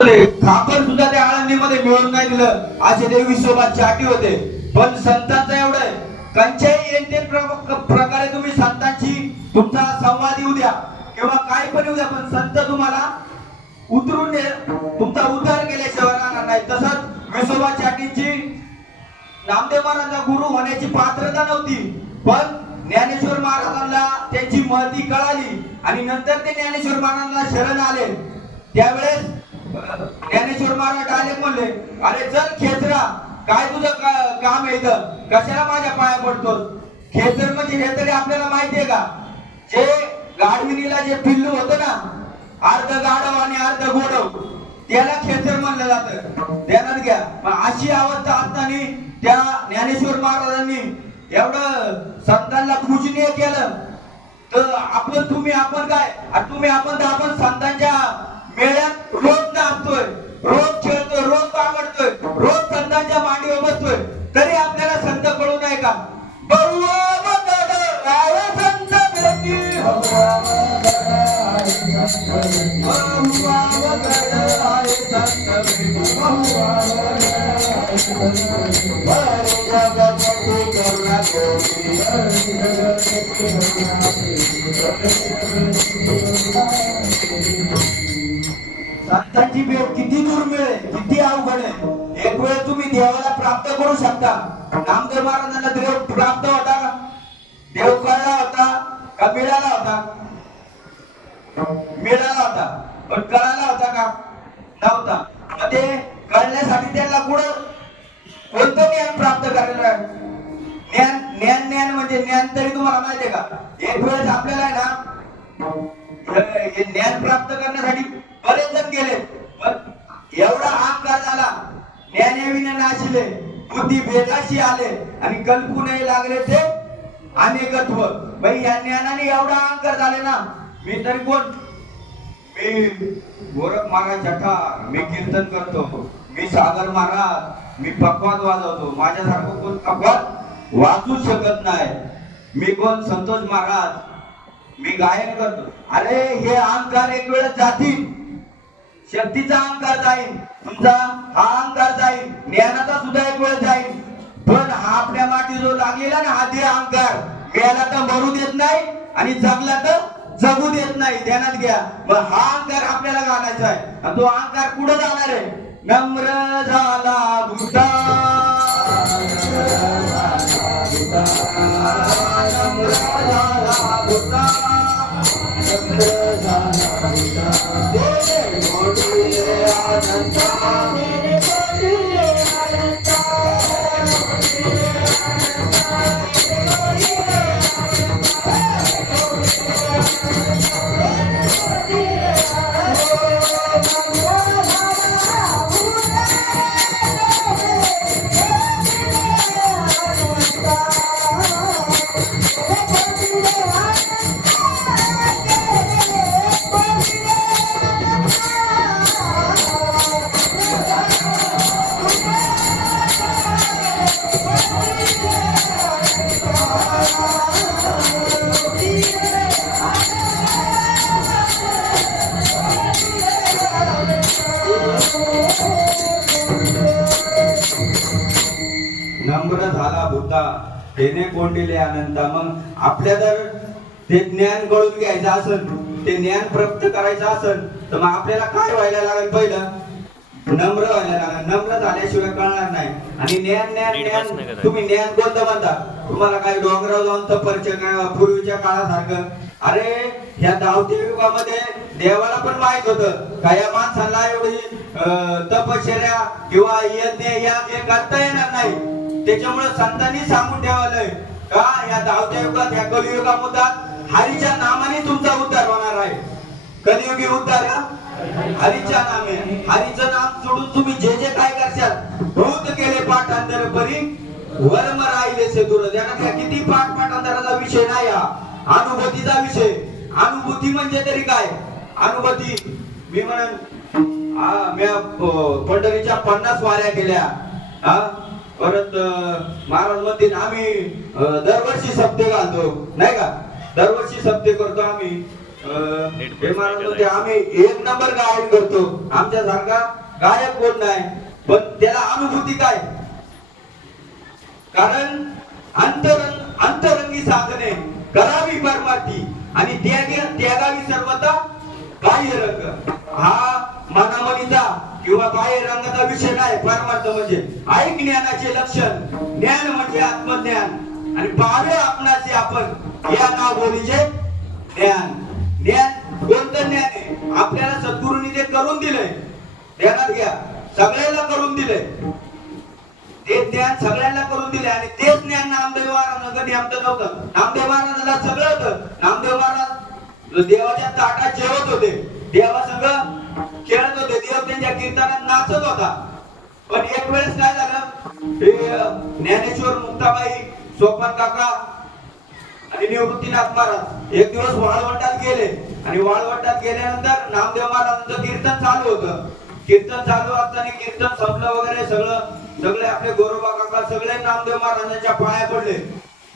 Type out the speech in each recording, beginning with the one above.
खापर सुद्धा त्या आळंदीमध्ये मिळून नाही दिलं, असे ते विश्वबादचे अटी होते. पण संतांचं एवढं आहे, कंच्याही येते प्रकारे तुम्ही संतांची तुमचा संवाद येऊ द्या किंवा काय पण येऊ द्या, पण संत तुम्हाला उतरून तुमचा उद्धार केल्याशिवाय राहणार नाही. तसंच विश्वबा चाटींची नामदेव महाराजांचा गुरु होण्याची पात्रता नव्हती, पण ज्ञानेश्वर महाराजांना त्यांची महती कळाली आणि नंतर ते ज्ञानेश्वर महाराजांना शरण आले. त्यावेळेस ज्ञानेश्वर महाराज आले, म्हणले अरे चल खेचरा, काय तुझं काम आहे इथं, कशाला माझ्या पाया पडतोस. खेचर म्हणजे हे तरी आपल्याला माहितीये का, जे गाढविणीला जे पिल्लू होतं ना, अर्ध गाढव आणि अर्ध गोडव, त्याला खेचर म्हणलं जातं. ध्यानात घ्या. अशी अवस्था असताना त्या ज्ञानेश्वर महाराजांनी एवढं संतांना पूजनीय केलं. तर आपलं तुम्ही आपण काय, तुम्ही आपण तर आपण संतांच्या मेळ्यात रोज नाचतोय, रोज खेळतोय, रोज आवडतोय, रोज संतांच्या मांडीवर बसतोय, तरी आपल्याला संत कळू नाही का. संतांची भेट किती दुर्मिळ आहे, किती अवघड आहे. एक वेळ तुम्ही देवाला प्राप्त करू शकता. नामदेव महाराजांना देव प्राप्त होता का, देव कळला होता का मिळाला होता, मिळाला होता, पण कळाला होता का, नव्हता. मग ते कळण्यासाठी त्यांना कुठं कोणतं ज्ञान प्राप्त करायला, ज्ञान ज्ञान ज्ञान म्हणजे ज्ञान तरी तुम्हाला माहितीये का. एक वेळेस आपल्याला आहे ना, हे ज्ञान प्राप्त करण्यासाठी बरेच जण गेले, पण एवढा अहंकार झाला, ज्ञानाविना नाशिले, बुद्धी भेदाशी आले आणि कल्पूनही लागले ते अनेकत्व. भाई या ज्ञानाने एवढा अहंकार झाले ना, मी तरी कोण, मी गोरख महाराज जठार, मी कीर्तन करतो, मी सागर महाराज, मी पकवाद वाजवतो, माझ्यासारखं कोण पकवाद वाजू शकत नाही. मी कोण संतोष महाराज, मी गायन करतो. अरे हे अहंकार एक वेळ जातील, शक्तीचा अहंकार जाईल, तुमचा हा अहंकार जाईल, ज्ञानाचा सुद्धा एक वेळ जाईल. पण हा आपल्या माटी जो लागलेला ना, हा ते अहंकार मेला तर मरू देत नाही आणि जगला तर जगू देत नाही. ध्यानात घ्या. मग हा अहंकार आपल्याला घालायचा आहे, आणि तो अहंकार कुठं जाणार आहे. नम्र झाला भूता, नम्र झाला भूता, नम्र झाला भूता, तेरे गोडीले आनंदा, तेरे गोडीले आनंदा, नम्र झाला भूता, तेने कोंडिले अनंता. मग आपल्या जर ते ज्ञान गळून घ्यायचं असेल, ते ज्ञान प्राप्त करायचं असेल, तर मग आपल्याला काय व्हायला लागेल, पहिलं नम्र व्हायला लागेल. नम्र झाल्याशिवाय कळणार नाही. आणि ज्ञान ज्ञान ज्ञान, तुम्ही ज्ञान कोणतं म्हणता, तुम्हाला काय डोंगरावर जाऊन तपरच्या पूर्वीच्या काळासारखं. अरे ह्या धावत्या युगामध्ये देवाला पण माहित होतं का या माणसाला एवढी तपश्चर्या किंवा यज्ञ हे करता येणार नाही. त्याच्यामुळे संतांनी सांगून ठेवलंय का या धावत्या युगात, या कलियुगामध्ये हरीच्या नामाने तुमचा उद्धार होणार आहे. कलियुगी उद्धार हरीच्या नामे. हरीचं नाम सोडून तुम्ही जे जे काय करशाल, भूत केले पाठांतर परी वर्म राहिले से दूर. त्यानंतर किती पाठांतराचा विषय नाही, हा अनुभूतीचा विषय. अनुभूती म्हणजे तरी काय, अनुभूती मी म्हणून मी पंढरीच्या 50 वाऱ्या केल्या. परत महाराज म्हणतील आम्ही दरवर्षी सप्ते घालतो, नाही का, दरवर्षी सप्ते करतो आम्ही. हे म्हणत होते आम्ही एक नंबर गायन करतो, आमच्या सारखा गायक कोण नाही. पण त्याला अनुभूती काय? कारण अंतरंगी साधने करावी परमार्थी आणि त्यागावी सर्वता बाह्य रंग. हा मनामनीचा किंवा बाह्य रंगाचा विषय नाही. परमार्थ म्हणजे ऐक ज्ञानाचे लक्षण. ज्ञान म्हणजे आत्मज्ञान आणि पाहणे आपणाचे आपण या नाव बोलीचे ज्ञान. ज्ञान कोणतं ज्ञान आहे? आपल्याला सद्गुरूंनी जे करून दिलंय, ध्यानात घ्या, सगळ्यांना करून दिलंय. ते ज्ञान सगळ्यांना करून दिले आणि तेच ज्ञान नामदेव महाराजांना कधी आमचं नव्हतं. नामदेव महाराजांना सगळं होतं. नामदेव महाराज देवाच्या ताटात जेवत होते, देवा सगळं खेळत होते, देव त्यांच्या कीर्तनात नाचत होता. पण एक वेळेस काय झालं, ज्ञानेश्वर, मुक्ताबाई, सोपान काका आणि निवृत्तीनाथ महाराज एक दिवस वाळवंटात गेले आणि वाळवंटात गेल्यानंतर नामदेव महाराजांचं कीर्तन चालू होतं. कीर्तन चालू असताना कीर्तन संपलं वगैरे सगळे आपले गोरोबा काका सगळे नामदेव महाराजांच्या पाया पडले.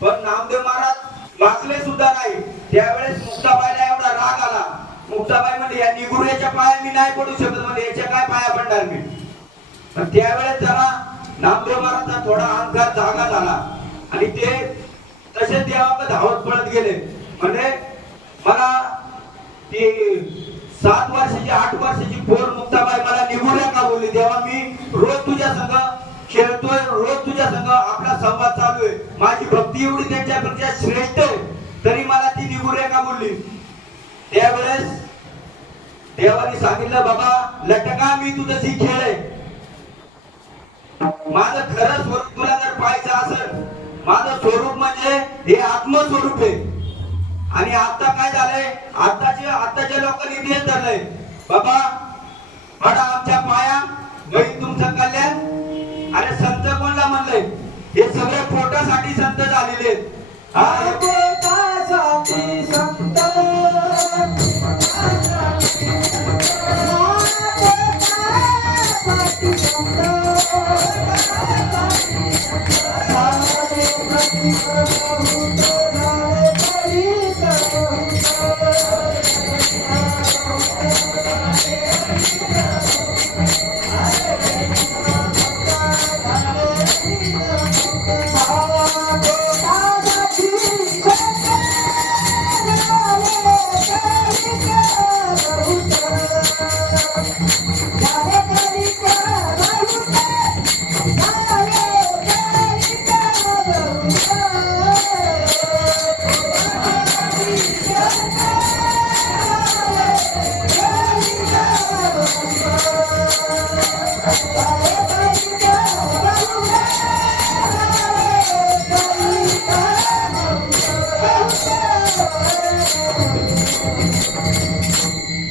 पण नामदेव महाराज वाचले सुद्धा नाही. त्यावेळेस मुक्ताबाईला एवढा राग आला. मुक्ताबाई म्हणजे या निगुऱ्याच्या पाया मी नाही पडू शकत, म्हणजे याच्या काय पाया पडणार मी. पण त्यावेळेस जरा नामदेव महाराजांचा थोडा अहंकार जागा झाला आणि ते तसे देवाकडे धावत पळत गेले. म्हणजे मला ती 7 वर्षाची 8 वर्षाची पोर मुक्ताबाई मला निगुऱ्या का बोलली, तेव्हा मी रोज तुझ्या संग खेळतोय, रोज तुझ्या संग आपला संवाद चालू आहे, माझी भक्ती एवढी त्यांच्यापेक्षा श्रेष्ठ आहे, तरी मला ती निगुऱ्या का बोलली. त्यावेळेस देवाने सांगितलं, बाबा लटका, मी तुझी खेळ आहे. माझं खरं स्वरूप तुला जर पाहायचं असेल, माझं स्वरूप म्हणजे हे आत्मस्वरूप आहे. आणि आता काय झालंय, आताच्या लोकांनी तेच धरलंय, बाबा पडा आमच्या पाया, होईल तुमचं कल्याण. अरे संत कोणला म्हणलंय? हे सगळे पोटासाठी संत झालेले आहेत. पोटासाठी संत,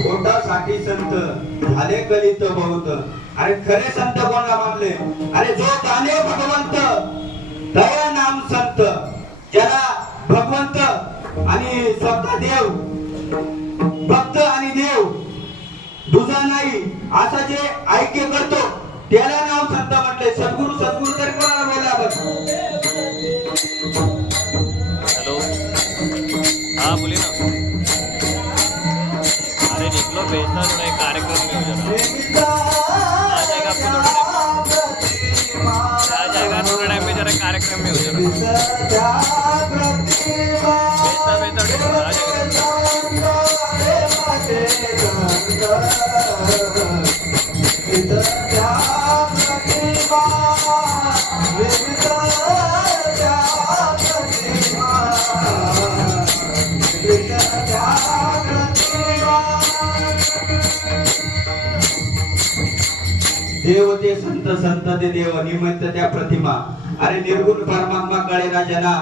पोटासाठी संत झाले कलित बहुत. अरे खरे संत कोणाला मानले? अरे जो जाणे भगवंत दया नाम संत, ज्याला भगवंत आणि स्वतः देव, भक्त आणि देव दुजा नाही असं जे ऐक्य करतो त्याला नाव संत म्हटले. सद्गुरु तरी कोणाला बोलला आपण? हेलो, हाँ बोलिए ना. अरे निकलो, भेजना थोड़ा एक कार्यक्रम में हो जाएगा. आ जाएगा आपको थोड़ा टाइम, आ जाएगा थोड़ा टाइम में, जरा कार्यक्रम में हो जाएगा. भेजना आ जाएगा. देव ते संत, संत ते देव, निमित्त त्या प्रतिमा. अरे निर्गुण परमात्मा कळेना जना,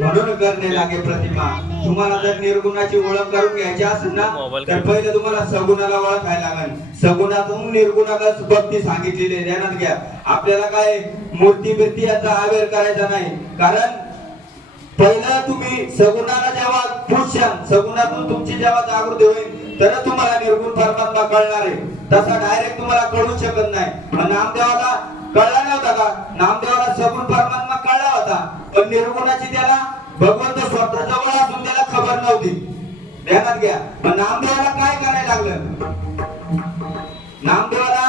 म्हणून करणे लागे प्रतिमा. तुम्हाला जर निर्गुणाची ओळख करून घ्यायची असेल ना, तर पहिले तुम्हाला सगुणाला ओळखायला लागेल. सगुणातून निर्गुणाला भक्ती सांगितलेली आहे. ध्यानात घ्या, आपल्याला काय मूर्ती बिर्ती याचा आवेर करायचा नाही. कारण पहिलं तुम्ही सगुणाला जेव्हा पुजशाल, सगुणातून तुमची जेव्हा जागृती होईल, तर तुम्हाला निर्गुण परमात्मा कळणार आहे. तसा डायरेक्ट तुम्हाला कळू शकत नाही. नामदेवाला कळला नव्हता का? नामदेवाला सगुण परमात्मा कळला होता, पण निर्गुणाची त्याला भगवंत स्वतः जवळ असून त्याला खबर नव्हती. ध्यानात घ्या, मग नामदेवाला काय करायला लागलं? नामदेवाला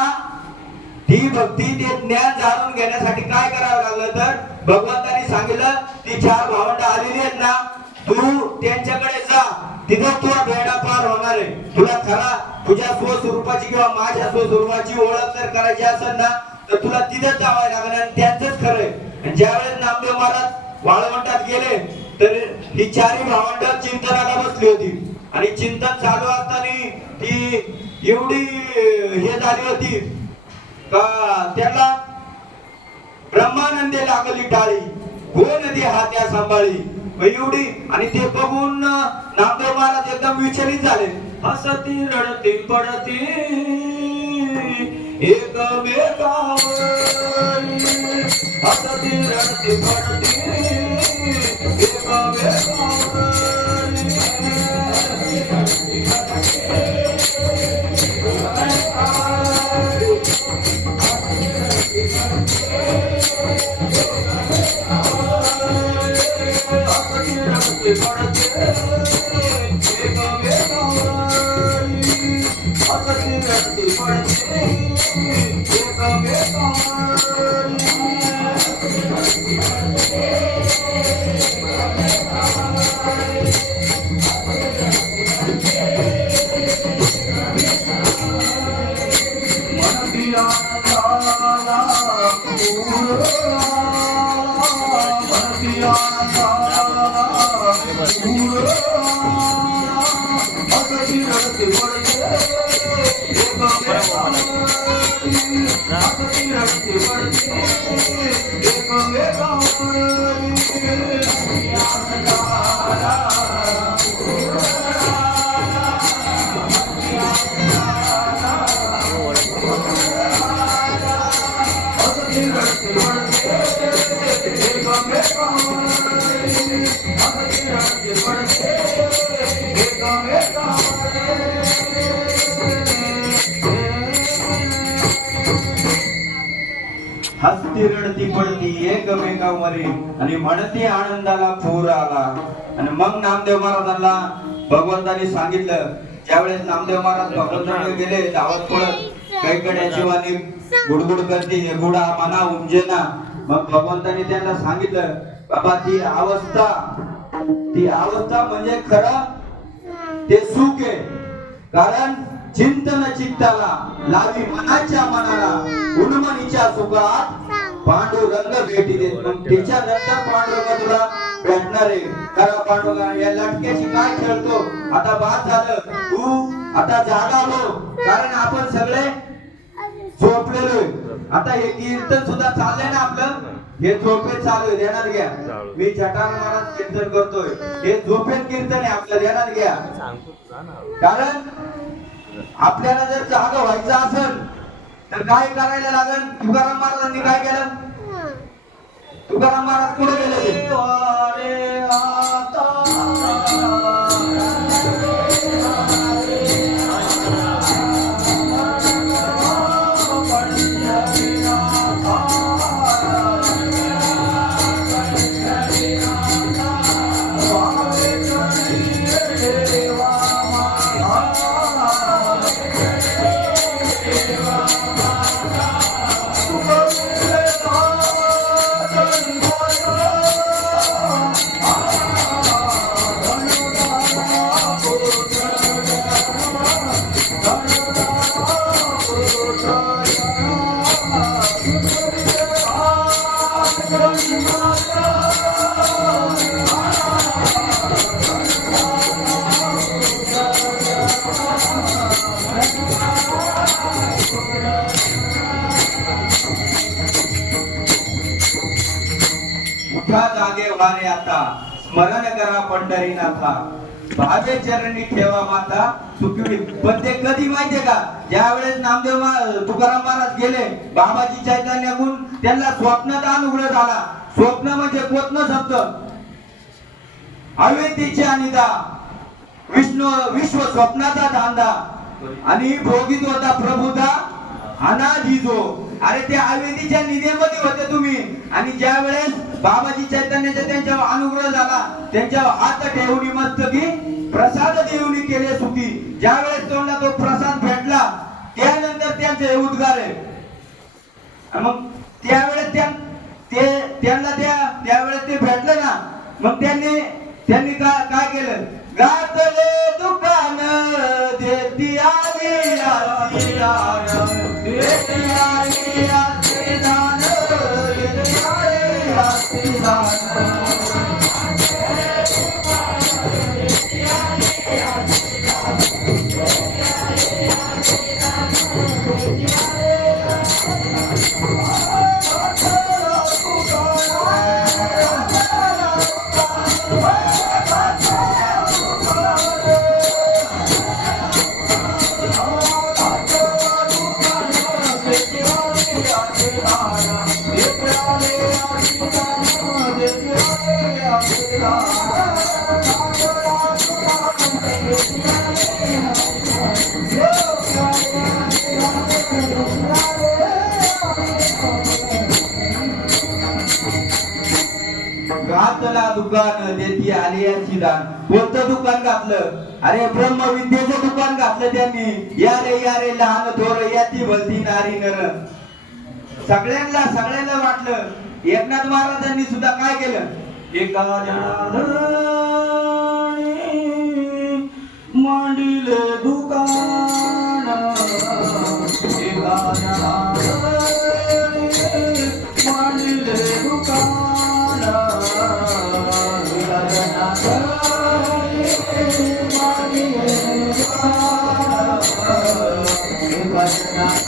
ती भक्ती ते ज्ञान जाणून घेण्यासाठी काय करावं लागलं? तर भगवंतानी सांगितलं ती 4 भावंड आलेली आहेत ना, तू त्यांच्याकडे जा, तिथं तुला बेडा पार होणार आहे. तुला खरा तुझ्या स्वस्वरूपाची किंवा माझ्या स्वस्वरूपाची ओळख जर करायची असेल ना, तर तुला तिथेच जावं लागणार आणि त्यांचंच खरंय. ज्यावेळेस नामदेव महाराज वाळवंटात गेले तर ही 4 भावंड चिंतनाला बसली होती आणि चिंतन चालू असताना ती एवढी हे झाली होती का त्याला ब्रह्मानंदे लागली टाळी, कोण ती हात्या सांभाळी. एवढी आणि ते बघून नामदेव महाराज एकदम विचलित झाले. हसती रडती पडती एकमेकावर, हसती रडती पडती एकमेकावर. हसती रडती पडती एकमेकांवरी आणि म्हणती आनंदाला पूर आला. आणि मग नामदेव महाराजांना भगवंतानी सांगितलं. ज्यावेळेस नामदेव महाराज भगवंताकडे गेले धावत पडत, कैकड्या जीवानी गुडगुड करते गुडा मना उमजेना. मग भगवंतानी त्यांना सांगितलं बाबा ती अवस्था म्हणजे खरं ते सुख आहे. कारण चिंतन चित्ताला लावी मनाच्या मनाला उन्मनीच्या सुखात पांडुरंग भेटी देत. मग त्याच्यानंतर पांडुरंग तुला भेटणार आहे. खरा पांडुरंग या लटक्याची काय खेळतो? आता बाद झालं, तू आता जागा हो. कारण आपण सगळे झोपलेलोय. आता हे कीर्तन सुद्धा चाललंय ना आपलं, हे झोपेत चालू आहे, ध्यानात घ्या. मी जटाल महाराज कीर्तन करतोय, हे झोपेत कीर्तन आहे आपलं, ध्यानात घ्या. कारण आपल्याला जर जागा व्हायचं असेल तर काय करायला लागेल? तुकाराम महाराजांनी काय केलं? तुकाराम महाराज कुठे गेले? उठा जागे वारे आता, स्मरण करा पंढरीनाथा, भावे चरणी ठेवा माता सुखी. पण ते कधी माहितीये का? ज्यावेळेस नामदेव तुकाराम महाराज गेले बाबाजी चैतन्याहून, त्यांना स्वप्नात अनुग्रह झाला. स्वप्न म्हणजे कोतन शब्द, अवेतीचे अनिदा विश्व स्वप्नाचा धांदा आणि भोगीत होता प्रभुदा अनादिजो. अरे ते अवेतीच्या निधीमध्ये होते तुम्ही. आणि ज्या वेळेस बाबाजी चैतन्याचा त्यांच्यावर अनुग्रह झाला, त्यांच्यावर हात ठेवून मस्तकी प्रसाद देऊनी केले सुखी. ज्यावेळेस तोंडला तो प्रसाद भेटला त्यानंतर त्यांचे हे उद्गार आहे. आणि मग त्यावेळेस त्यांना त्यावेळेस ते भेटलं ना, मग त्यांनी काय केलं, घातले दुकान देती आली आसी दान, देती आली आसी दान, देती आली आसी दान. घातला दुकान देती आली याची दान. कोणतं दुकान घातलं? अरे ब्रह्मविद्येचं दुकान घातलं त्यांनी. या रे लहान थोर याची भलती नारी नर. सगळ्यांना वाटलं. एकनाथ महाराजांनी सुद्धा काय केलं, एका जणाला मांडिले दुकान, एका जणाला मांडिले दुकान, एका जणाला मांडिले दुकान, एका जणाला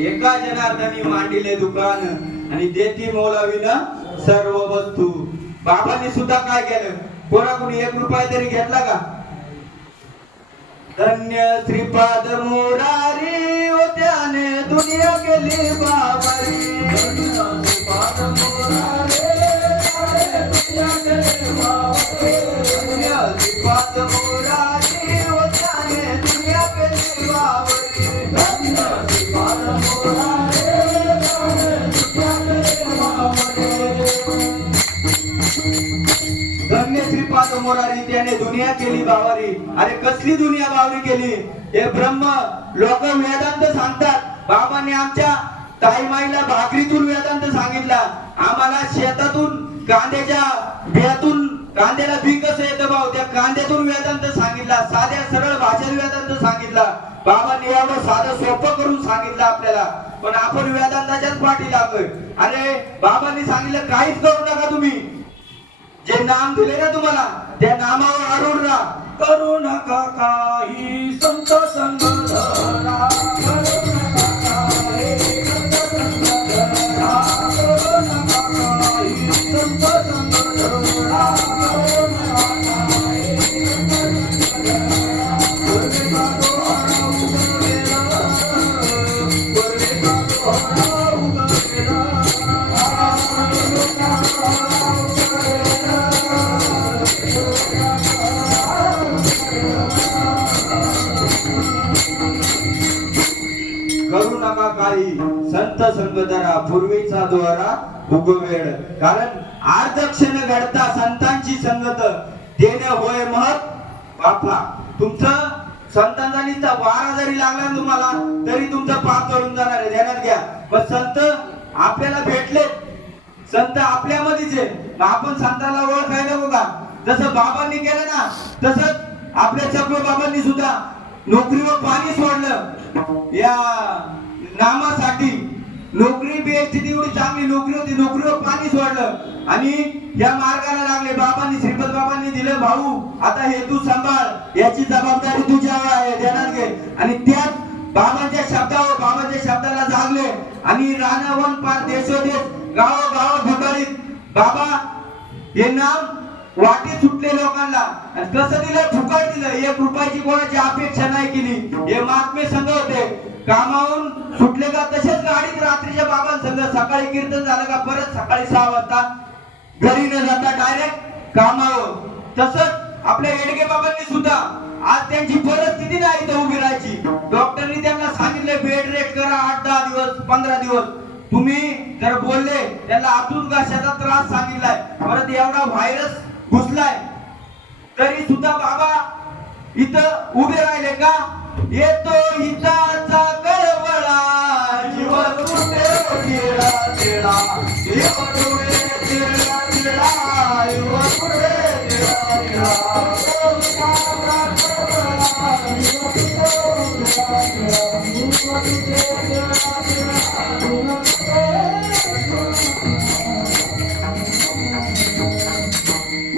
एका जनार्दनी मांडिले दुकान आणि देती मोलाविन सर्व वस्तू. बाबांनी सुद्धा काय केलं, कोणाकोणी 1 रुपया तरी घेतला का? धन्य श्रीपाद मोरारी होत्याने दुनिया केली बाबारी. धन्य श्रीपाद मोरारी दुनिया केली बाबारी. धन्य श्रीपाद मोरारी होत्याने दुनिया केली बाबारी. धन्य श्रीपाद मोरारी दुनिया केली बाबारी. धन्य श्रीपाद मोरारी त्याने दुनिया केली बावारी. अरे कसली दुनिया बावरी केली? हे ब्रह्म लोक वेदांत सांगतात. बाबांनी आमच्या ताईमाईला भाकरीतून वेदांत सांगितला. आम्हाला शेतातून कांद्याच्या बियातून कांद्याला बी कसं येतं भाऊ, त्या कांद्यातून वेदांत सांगितला. साध्या सरळ भाषेत वेदांत सांगितला. बाबांनी यावर साधं सोपं करून सांगितलं आपल्याला. पण आपण वेदांताच्याच पाठी लागलोय. अरे बाबांनी सांगितलं काहीच करू नका तुम्ही. जे नाम दिले ना तुम्हाला त्या नामावर आरूढ राहा. करू नका काही संत संग धरा. करू नका काही संत संग धरा. करू नका काही संत संग धरा. करू नका काही संत संग धरा. पूर्वेचा डोळा उघडलेला, पूर्वेचा डोळा उघडलेला. करू नका काही संत संगतरा पूर्वीचा दोरा उगवेड. कारण आर्धक्षण घडता संतांची संगत देणे होय महत् बापा. तुमचं संतांचा निस्ता वारा जरी लागला ना तुम्हाला तरी तुमचं पाप करून जाणार आहे, ध्यानात घ्या. पण संत आपल्याला भेटले, संत आपल्यामध्येच आहे. मग आपण संताला ओळखायला नको का? जसं बाबांनी केलं ना तसंच आपल्या चक्र बाबांनी सुद्धा नोकरीवर पाणी सोडलं या नामासाठी. नोकरी बेस्थिती एवढी चांगली नोकरी होती, नोकरीवर पाणी सोडलं आणि या मार्गाला लागले. बाबांनी श्रीपद बाबांनी दिलं, भाऊ आता हे तू सांभाळ, याची जबाबदारी तुझ्यावर आहे, ध्यानात घे. आणि त्यात बाबांच्या शब्दाला जागले आणि रानावन पार देशोदेश गावोगाव भिकारीत बाबा हे नाम वाटी सुटले लोकांना. आणि कसं दिलं? फुकट दिलं. 1 रुपयाची कोणाची अपेक्षा नाही केली. हे महात्मे संघ होते, कामावून सुटले का तसेच गाडीत रात्रीच्या बाबांसंग सकाळी कीर्तन झालं का परत सकाळी 6 वाजता घरी न जाता डायरेक्ट कामावर. तसंच आपल्या येडगे बाबांनी सुद्धा आज त्यांची परिस्थिती नाही इथं उभी राहायची. डॉक्टरनी त्यांना सांगितले बेड रेस्ट करा 8-10 दिवस 15 दिवस. तुम्ही जर बोलले त्यांना आतून घशाचा त्रास सांगितलाय, परत एवढा व्हायरस घुसलाय तरी सुद्धा बाबा इथं उभे राहिले का? येतो हिताचा कळवळा जीव तुटे गेला तेला, जीव तुटे गेला तेला, जीव तुटे गेला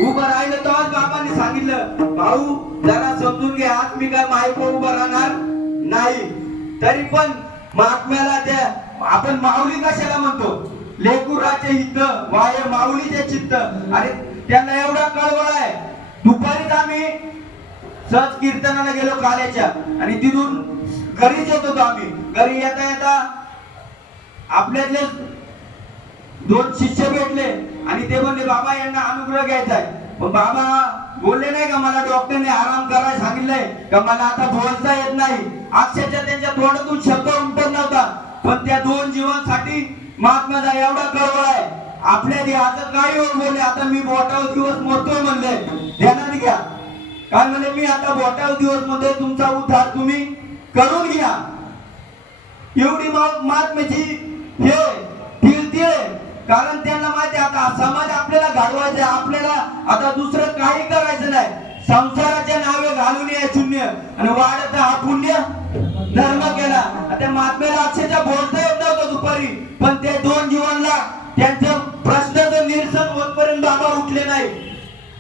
उभं राहिलं तेव्हाच बाबांनी सांगितलं, भाऊ जरा समजून घे, आज मी काय मायको उभं राहणार नाही. तरी पण महात्म्याला त्या आपण माऊली कशाला म्हणतो? लेकुराचे हित वाय माऊलीचे चित्त. आणि त्यांना एवढा कळवळ आहे. दुपारीच आम्ही सहज कीर्तनाला गेलो काल्याच्या आणि तिथून घरीच येत होतो. आम्ही घरी येता येता आपल्यातले 2 शिष्य भेटले आणि ते म्हणले बाबा यांना अनुग्रह घ्यायचा आहे. पण बाबा बोलले नाही का मला डॉक्टरने आराम करायला सांगितलंय का, मला आता बोलता येत नाही. अक्षरशः त्यांच्या तोंडातून शब्द उमटत नव्हता. पण त्या 2 जीवांसाठी महात्माचा एवढा कळवळ आहे. आपल्या देहाचं काय येऊन बोलले, आता मी बोटावर दिवस मोडतोय म्हणले, ध्यानात घ्या. काय म्हणले, मी आता बोटावर दिवस मध्ये तुमचा उद्धार तुम्ही करून घ्या. एवढी महात्म्याची हे तिळतिळ. कारण त्यांना माहिती आता समाज आपल्याला घडवायचा, आपल्याला आता दुसरं काही करायचं नाही. संसाराच्या नावे घालून या शून्य आणि वाढत हा पुण्य धर्म केला. त्या महात्म्याला अक्षरशः बोलता येत नव्हतं दुपारी, पण ते 2 जीवांना त्यांच्या प्रश्नाचं निरसन होतपर्यंत बाबा उठले नाही.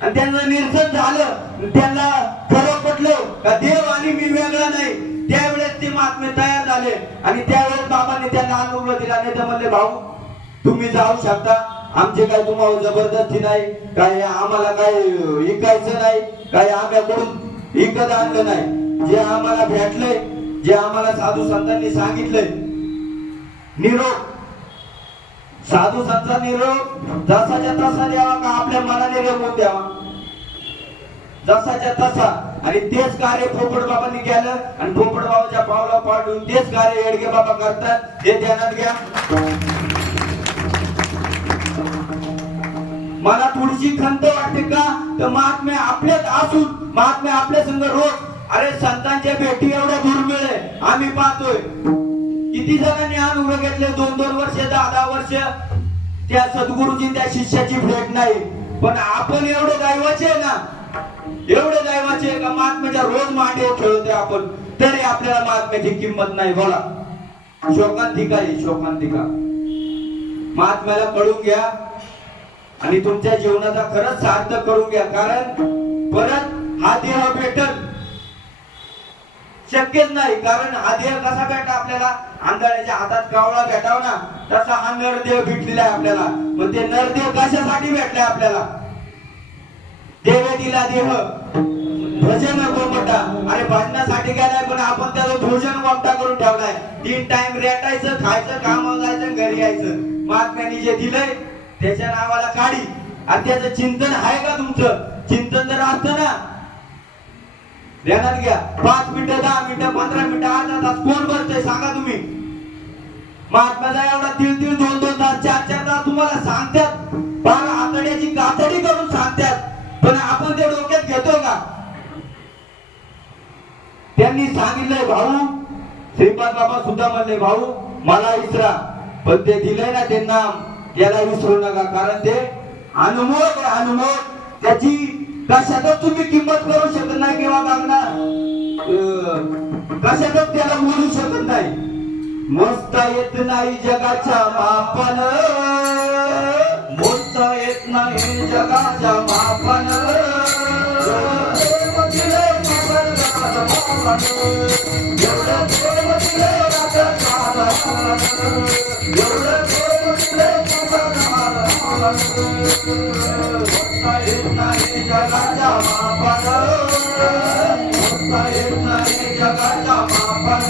आणि त्यांचं निरसन झालं, त्यांना खरं पटलं का देव आणि मी वेगळा नाही. त्यावेळेस ते महात्मे तयार झाले आणि त्यावेळेस बाबांनी त्यांना अनुभव दिला. नाही तर म्हणले, भाऊ तुम्ही जाऊ शकता, आमचे काय तुम्हाला जबरदस्ती नाही, काय आम्हाला काय ऐकायचं नाही, काय आम्याकडून विकत आणलं नाही. जे आम्हाला भेटलंय, जे आम्हाला साधू संतांनी सांगितलंय, निरोप साधू संतांचा निरोप जसाच्या तसा द्यावा का आपल्या मनाने रमवून द्यावा, जसाच्या तसा. आणि तेच कार्य पोपट बाबांनी केलं आणि पोपट बाबाच्या पावला पाडून तेच कार्य येडगे बाबा करतात, हे ध्यानात घ्या. मला थोडीशी खंत वाटते का, तर महात्मे आपल्यात असून महात्मे आपल्या संग रोज, अरे संतांच्या भेटी एवढ्या दुर्मिळ आहे. आम्ही पाहतोय किती जणांनी अनुभव घेतले, 2-2 वर्ष 10-10 वर्ष त्या सद्गुरूची त्या शिष्याची भेट नाही. पण आपण एवढे दैवाचे आहे ना, एवढे दैवाचे का महात्म्याच्या रोज मांडे खेळतोय आपण, तरी आपल्याला महात्म्याची किंमत नाही. बोला, शोकांतिका आहे, शोकांतिका. महात्म्याला कळून घ्या आणि तुमच्या जीवनाचा खरंच सार्थ करून घ्या. कारण परत हा देह भेटल शक्यच नाही. कारण हा देह कसा भेटा आपल्याला? आंधळ्याच्या हातात कावळा भेटावा ना, तसा हा नरदेह भेटलेला आहे आपल्याला. मग ते नरदेह कशासाठी भेटलाय आपल्याला? देवे दिला देह भजन गोमटा. अरे भजनासाठी गेलाय, पण आपण त्याचं भोजन गोमटा करून ठेवलाय. 3 टाइम रेटायचं, खायचं, कामावर जायचं, घरी यायचं. महात्म्यांनी जे दिलंय त्याच्या नावाला काढी. आणि त्याचं चिंतन आहे का तुमचं? चिंतन जर असतं ना, ध्यानात घ्या, 5 मिनिटं 10 मिनिटं 15 मिनिटं अर्धा तास कोण भरतय सांगा तुम्ही? महात्माचा एवढा तीन 2 तास 4 तास तुम्हाला सांगतात, फार आतड्याची कातडी करून सांगतात, पण आपण ते डोक्यात घेतो का? त्यांनी सांगितलंय भाऊ, श्रीपाद बाबा सुद्धा म्हणले भाऊ मला विसरा, पण ते दिलंय ना ते नाम त्याला विसरू नका, कारण ते अनमोल आहे, अनमोल. त्याची कशातच तुम्ही किंमत करू शकत नाही किंवा गंगा कशातच त्याला मोजू शकत नाही. मोजता येत नाही जगाच्या मापन, मोजता येत नाही जगाच्या मापन. एवढं प्रेम दिलंय निसर्गाचं मापन, एवढं प्रेम दिलंय राजाचं मापन, एवढं प्रेम दिलंय निसर्गाचं मापन. मोजता येत नाही जगाच्या मापन, मोजता येत नाही जगाच्या मापन.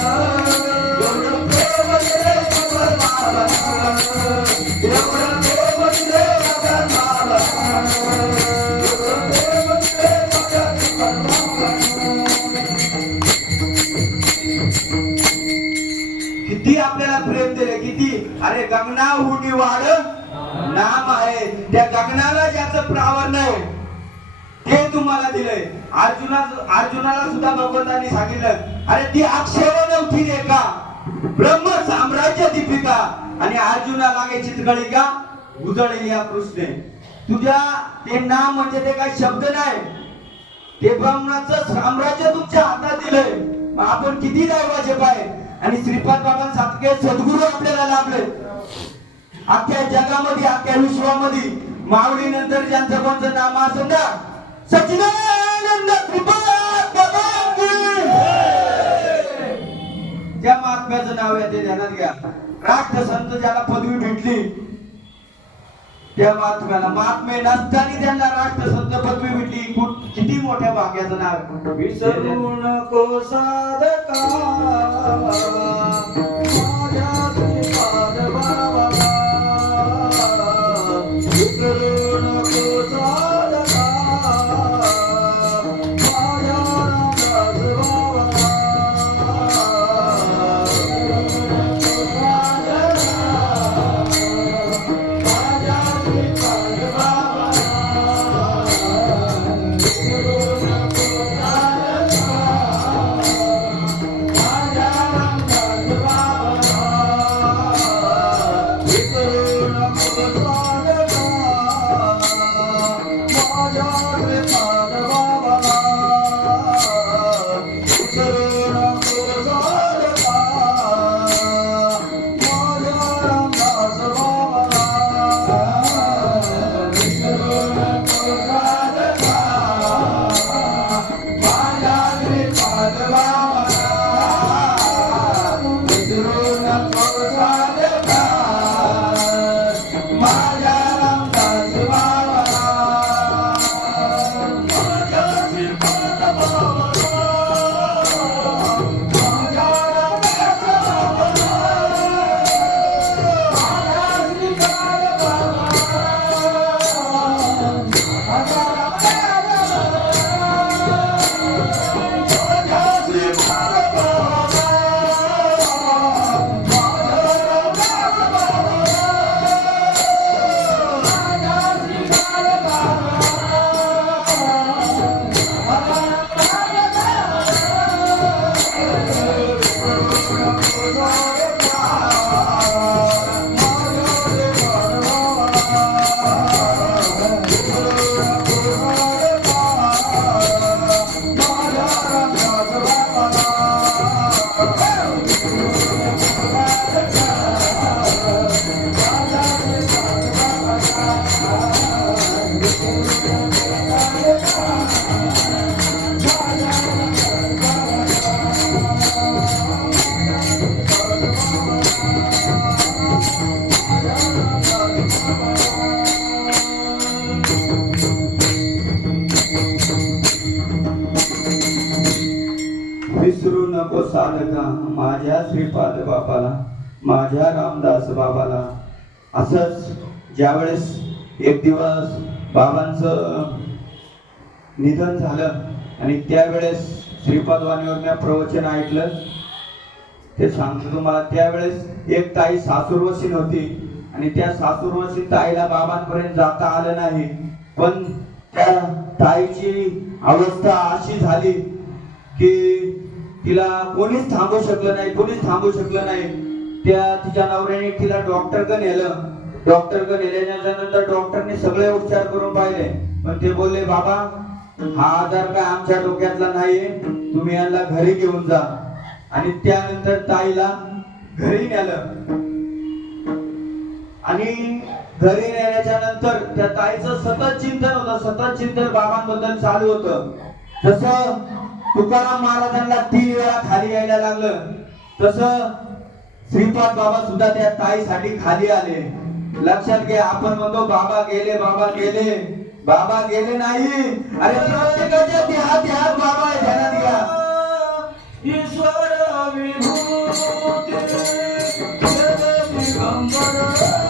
एवढं प्रेम दिलंय निसर्गाचं मापन, एवढं प्रेम दिलंय राजाचं मापन, एवढं प्रेम दिलंय राजाचं मापन. किती आपल्याला प्रेम दिले, किती. अरे गगना उडी वाढ नाम आहे, त्या गगनाला ज्याचं प्रावण नाही ते तुम्हाला दिलंय. अर्जुनाला सुद्धा भगवंतांनी सांगितलं, अरे ती अक्षर नव्हती रे का ब्रह्म साम्राज्य दीपिका, आणि अर्जुना लागे चितकळी का उजळली या कृष्णे. तुझ्या ते नाम म्हणजे ते काही शब्द नाही, ते ब्रह्माचं साम्राज्य तुमच्या हातात दिलंय. मग आपण किती दैवाचे पाय. आणि श्रीपाद बाबांसारखे सद्गुरू आपल्याला लाभले अख्ख्या जगामध्ये, अख्ख्या विश्वामध्ये. माऊली नंतर ज्यांचं कोणतं नाम असेल ना, सच्चिदानंद श्रीपाद बाबा की ज्या महात्म्याचं नाव आहे ते ध्यानात घ्या. राष्ट्रसंत ज्याला पदवी भेटली त्या महात्म्याला, महात्मे नसताना त्यांना राष्ट्रसंत पदवी भेटली, किती मोठ्या भाग्याचं नाव आहे. विसरू नको साधका माझ्या श्रीपाद बाबा, विसरू नको साधका माझ्या रामदास बाबा. विसरू नको साधका माझ्या श्रीपाद बाबाला, माझ्या रामदास बाबाला. असंच ज्यावेळेस एक दिवस बाबांचं निधन झालं आणि त्यावेळेस श्रीपाद वाणीवर मी प्रवचन ऐकलं. ते सांगतो तुम्हाला. त्यावेळेस एक ताई सासूरवशील होती आणि त्या सासूरवशील ताईला बाबांपर्यंत जाता आलं नाही. पण त्या ताईची अवस्था अशी झाली की तिला कोणीच थांबू शकलं नाही. त्या तिच्या नवऱ्याने तिला डॉक्टरकडे नेलं. नेल्याच्या नंतर डॉक्टरने सगळे उपचार करून पाहिले, पण ते बोलले बाबा हा आजार काय आमच्या डोक्यातला नाहीये, तुम्ही यांना घरी घेऊन जा. आणि त्यानंतर ताईला घरी नेलं आणि घरी नेल्याच्या नंतर त्या ताईचं सतत चिंतन बाबांबद्दल चालू होतं. जसं तुकाराम महाराजांना 3 वेळा खाली यायला लागलं, तसं श्रीपाद बाबा सुद्धा त्या ताईसाठी खाली आले. लक्षात घ्या, आपण म्हणतो बाबा गेले नाही. अरे प्रत्येकाच्या देहात बाबा आहे, ध्यानात घ्या. ईश्वर विभूती दिगंबर, ईश्वर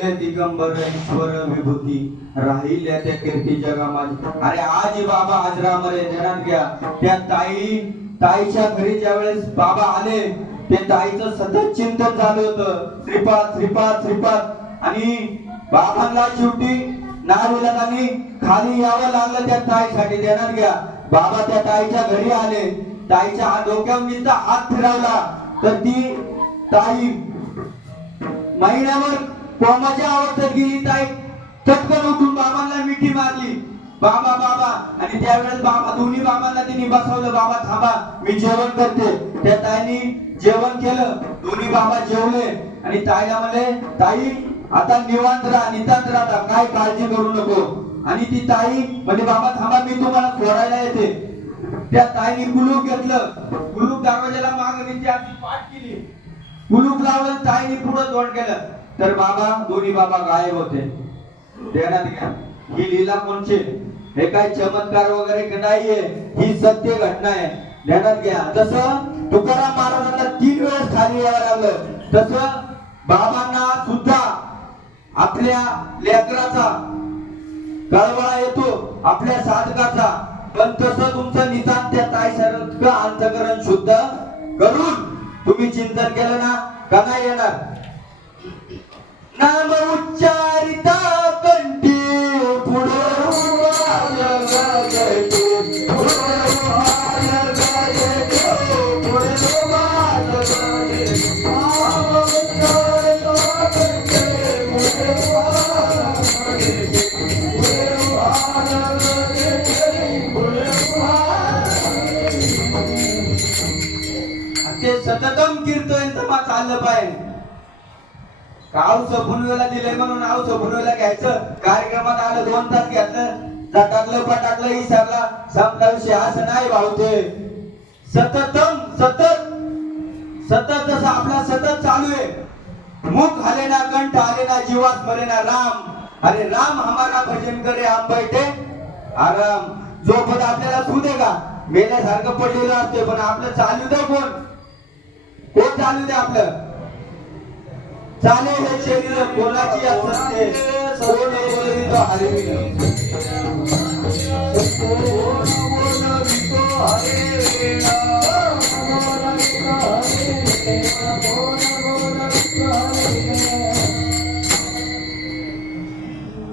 विभूती दिगंबर ईश्वर विभूती राहिल्या त्या कीर्ती जगामध्ये. अरे आज बाबा अजरामरे, ध्यानात घ्या. त्या ताईच्या घरी ज्या वेळेस बाबा आले, ते ताईचं सतत चिंतन झालं होतं, श्रीपाद. आणि बाबांना शेवटी नाविलाजाने खाली यावं लागलं त्या ताईसाठी. ध्यानात घ्या, बाबा त्या ताईच्या घरी आले, ताईच्या डोक्यावर नुसता हात फिरवला तर ती ताई महिन्यावर कोमाच्या अवस्थेत गेली. ताई चटकन उठून बाबांना मिठी मारली, बाबा. आणि त्यावेळेस बाबा, दोन्ही बाबांना तिने बसवलं, बाबा थांबा मी जेवण करते. त्या ताईने जेवण केलं, दोन्ही बाबा जेवले आणि ताईला म्हणले ताई आता निवांत राहा, काय काळजी करू नको. आणि ती ताई म्हणजे बाबा थांबा मी तुम्हाला सोडायला येते. त्या ताईने कुलूप घेतलं, कुलूप दरवाजाला मागणी पाठ केली, कुलूप लावलं, ताईने पुढे तोंड केलं तर दोन्ही बाबा गायब होते. ध्यानात घ्या, ही लीला कोणची, हे काय चमत्कार वगैरे नाहीये, ही सत्य घटना आहे. ध्यानात घ्या. जसं तुकाराम महाराजांना 3 वेळेस खाली यावं लागलं, तसं बाबांना सुद्धा आपल्या लेकराचा कळवळा येतो, आपल्या साधकाचा. पण तसं तुमचं निदान त्या ताईसारखं अंतःकरण शुद्ध करून तुम्ही चिंतन केलं ना, का नाही येणार. नाम उच्चारिता कंठी पुढे ते सततम कीर्तन तुम्हाला चाललं पाहिजे. गाव सफुनवेला दिले म्हणून नाव सफुनवेला घ्यायचं, कार्यक्रमात आलं 2 तास घेतलं, झटाकलं पटाकलं इसरला संपला विषय, असं नाही भावते. सतत जसं आपला सतत चालू आहे. मुख आले ना, कंठ आले ना, जीवात मरे ना राम. अरे राम हमारा भजन करे हम बैठे आराम. जोपर्यंत आपल्याला सूद आहे का मेल्यासारखं पडलेलं असते, पण आपलं चालू द्या कोण कोण चालू द्या आपलं चाले हे शरीर कोणाची असते कोण बोलवितो हरवितो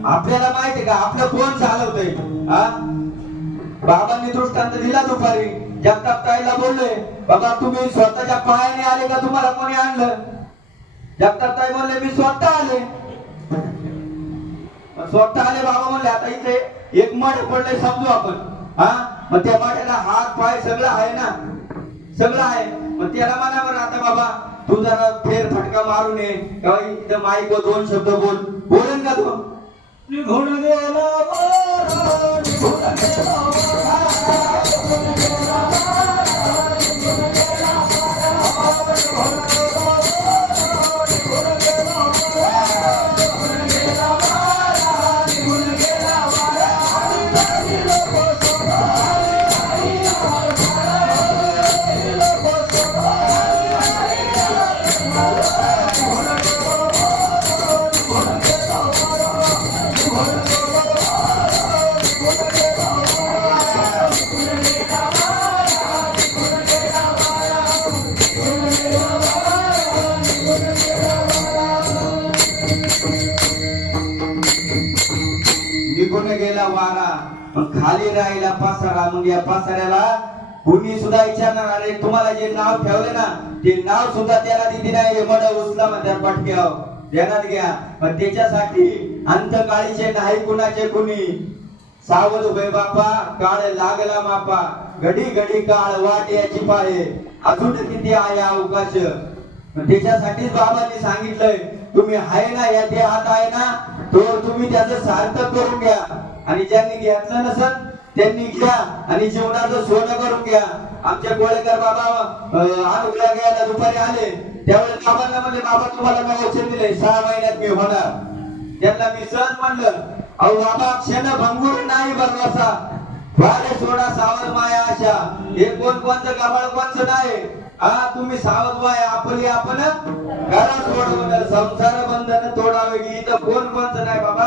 आपल्याला माहिती का आपलं कोण चालवतंय हा बाबांनी दृष्टांत दिला दुपारी जगताप ताईला बोलले बाबा तुम्ही स्वतःच्या पायाने आले का तुम्हाला कोणी आणलं जगताप ताई बोलले मी स्वतः आले स्वतः आले बाबा म्हणले आता इथे एक मठ पडले समजू आपण हा मग त्या मठाला हात पाय सगळं आहे ना सगळं आहे मग त्याला म्हणा बरं आता बाबा तू जरा फेर फटका मारून ये किंवा इथं माईक व दोन शब्द बोलेन का तू निघून गेला वारा, निघून गेला निघून गेला वारा मग खाली राहिला पसारा मग या पसाऱ्याला कुणी सुद्धा विचारणार अरे तुम्हाला जे नाव ठेवले ना ते नाव सुद्धा त्याला दिली नाही मड उचला म्हणतात पटक्याव ध्यानात घ्या पण त्याच्यासाठी अंतकाळीचे नाही कुणाचे कुणी सावध उभे बापा काळ लागला मापा घडी घडी काळ वाट याची पाहे अजून किती आहे अवकाश त्याच्यासाठीच बाबांनी सांगितलंय तुम्ही आहे ना या देहात आहे ना तो तुम्ही त्याचं सार्थक करून घ्या आणि ज्यांनी घेतलं नसेल त्यांनी घ्या आणि जीवनाचं सोनं करून घ्या आमच्या गोळेकर बाबा अनुग्रह घ्यायला दुपारी आले त्यावेळेस बाबांना म्हणजे बाबा तुम्हाला मी वचन दिले 6 महिन्यात मी होणार त्यांना मी सहज म्हणलं अहो बाबा क्षण भंगूर नाही भरवसा वारे सोडा सावध माया आशा हे कोणचं कमळ कोणचं नाही हा तुम्ही सावध व्हा आपली आपण घरा सोडवणार संसार बंधन तोडावे की इथं कोणचं नाही बाबा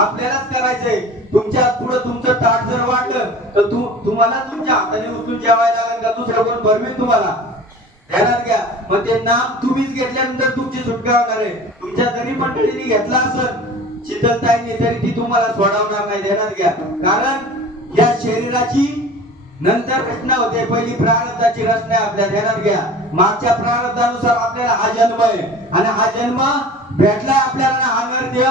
आपल्यालाच करायचंय तुमच्या पुढे तुमचं ताट जर वाटलं तर तुम्हाला तुमच्या हाताने उचलून जेवायला लागेल का दुसरं कोण भरवेल तुम्हाला ध्यानात घ्या मग ते नाम तुम्हीच घेतल्यानंतर तुमची सुटका होणार आहे तुमच्या जरी मंडळीने घेतला असेल शीतलताईंनी तरी ती तुम्हाला सोडवणार नाही ध्यानात घ्या कारण या शरीराची नंतर रचना होते पहिली प्रारब्धाची रचना आहे आपल्या ध्यानात घ्या मागच्या प्रारब्धानुसार आपल्याला हा जन्म आहे आणि हा जन्म भेटलाय आपल्याला हा नरदेह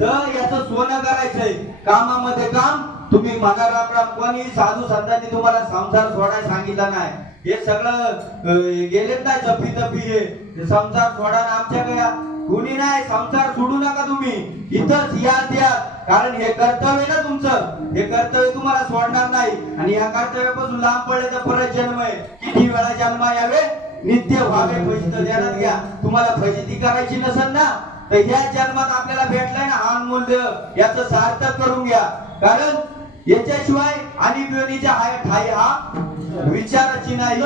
तर याचं सोनं करायचंय कामामध्ये काम तुम्ही म्हणा राम राम कोणी साधू संतांनी तुम्हाला संसार सोडायला सांगितला नाही हे सगळं गेलेत ना जपी तपी हे संसार सोडा आमच्याकडे कुणी नाही संसार सोडू नका तुम्ही इथंच या द्या कारण हे कर्तव्य ना तुमचं हे कर्तव्य तुम्हाला सोडणार नाही आणि या कर्तव्यापासून लांब पडले तर परत जन्म आहे किती वेळा जन्म यावे नित्य व्हावे फजित ध्यानात घ्या तुम्हाला फजिती करायची नसेल ना तर ह्या जन्मात आपल्याला भेटलाय ना हा मूल्य याचं सार्थक करून घ्या कारण याच्याशिवाय आणि बिवणीच्या ठाई हा विचाराची नाही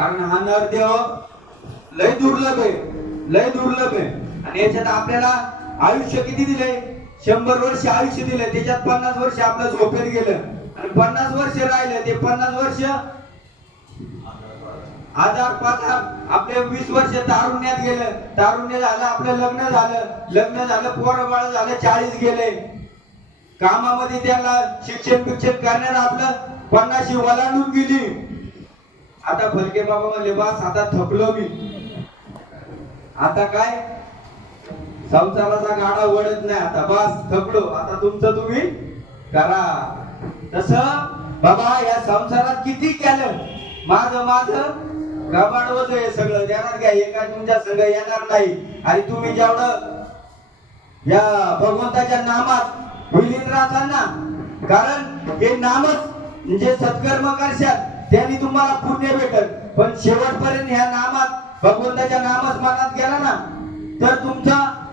कारण हा नरदेह लय दुर्लभ आहे आणि याच्यात आपल्याला आयुष्य किती दिले? 100 वर्ष आयुष्य दिले, त्याच्यात 50 वर्ष आपलं झोपेत गेलं आणि 50 वर्ष राहिलं. ते 50 वर्ष आजार पाजार आपले 20 वर्ष तारुण्यात गेलं, तारुण्य झालं, आपलं लग्न झालं, पोरं बाळ झालं, 40 गेले. कामामध्ये त्याला शिक्षण करण्यात आपलं 50 ओलांडून गेली. आता फलके बाबा म्हणले बस आता थकलो मी, आता काय संसाराचा गाडा वळत नाही, आता बस थकलो, आता तुमचं तुम्ही करा. तसं बाबा या संसारात किती केलं, माझं गबाडवच आहे सगळं, देणार काय हे काय तुमच्या संग येणार नाही. आणि तुम्ही जेवढं या भगवंताच्या नामात विलीन राहता ना, कारण हे नामच म्हणजे सत्कर्म करशाल त्यांनी तुम्हाला पुण्य भेटल. पण शेवटपर्यंत ह्या नामात भगवंताच्या नामच मनात गेला ना तर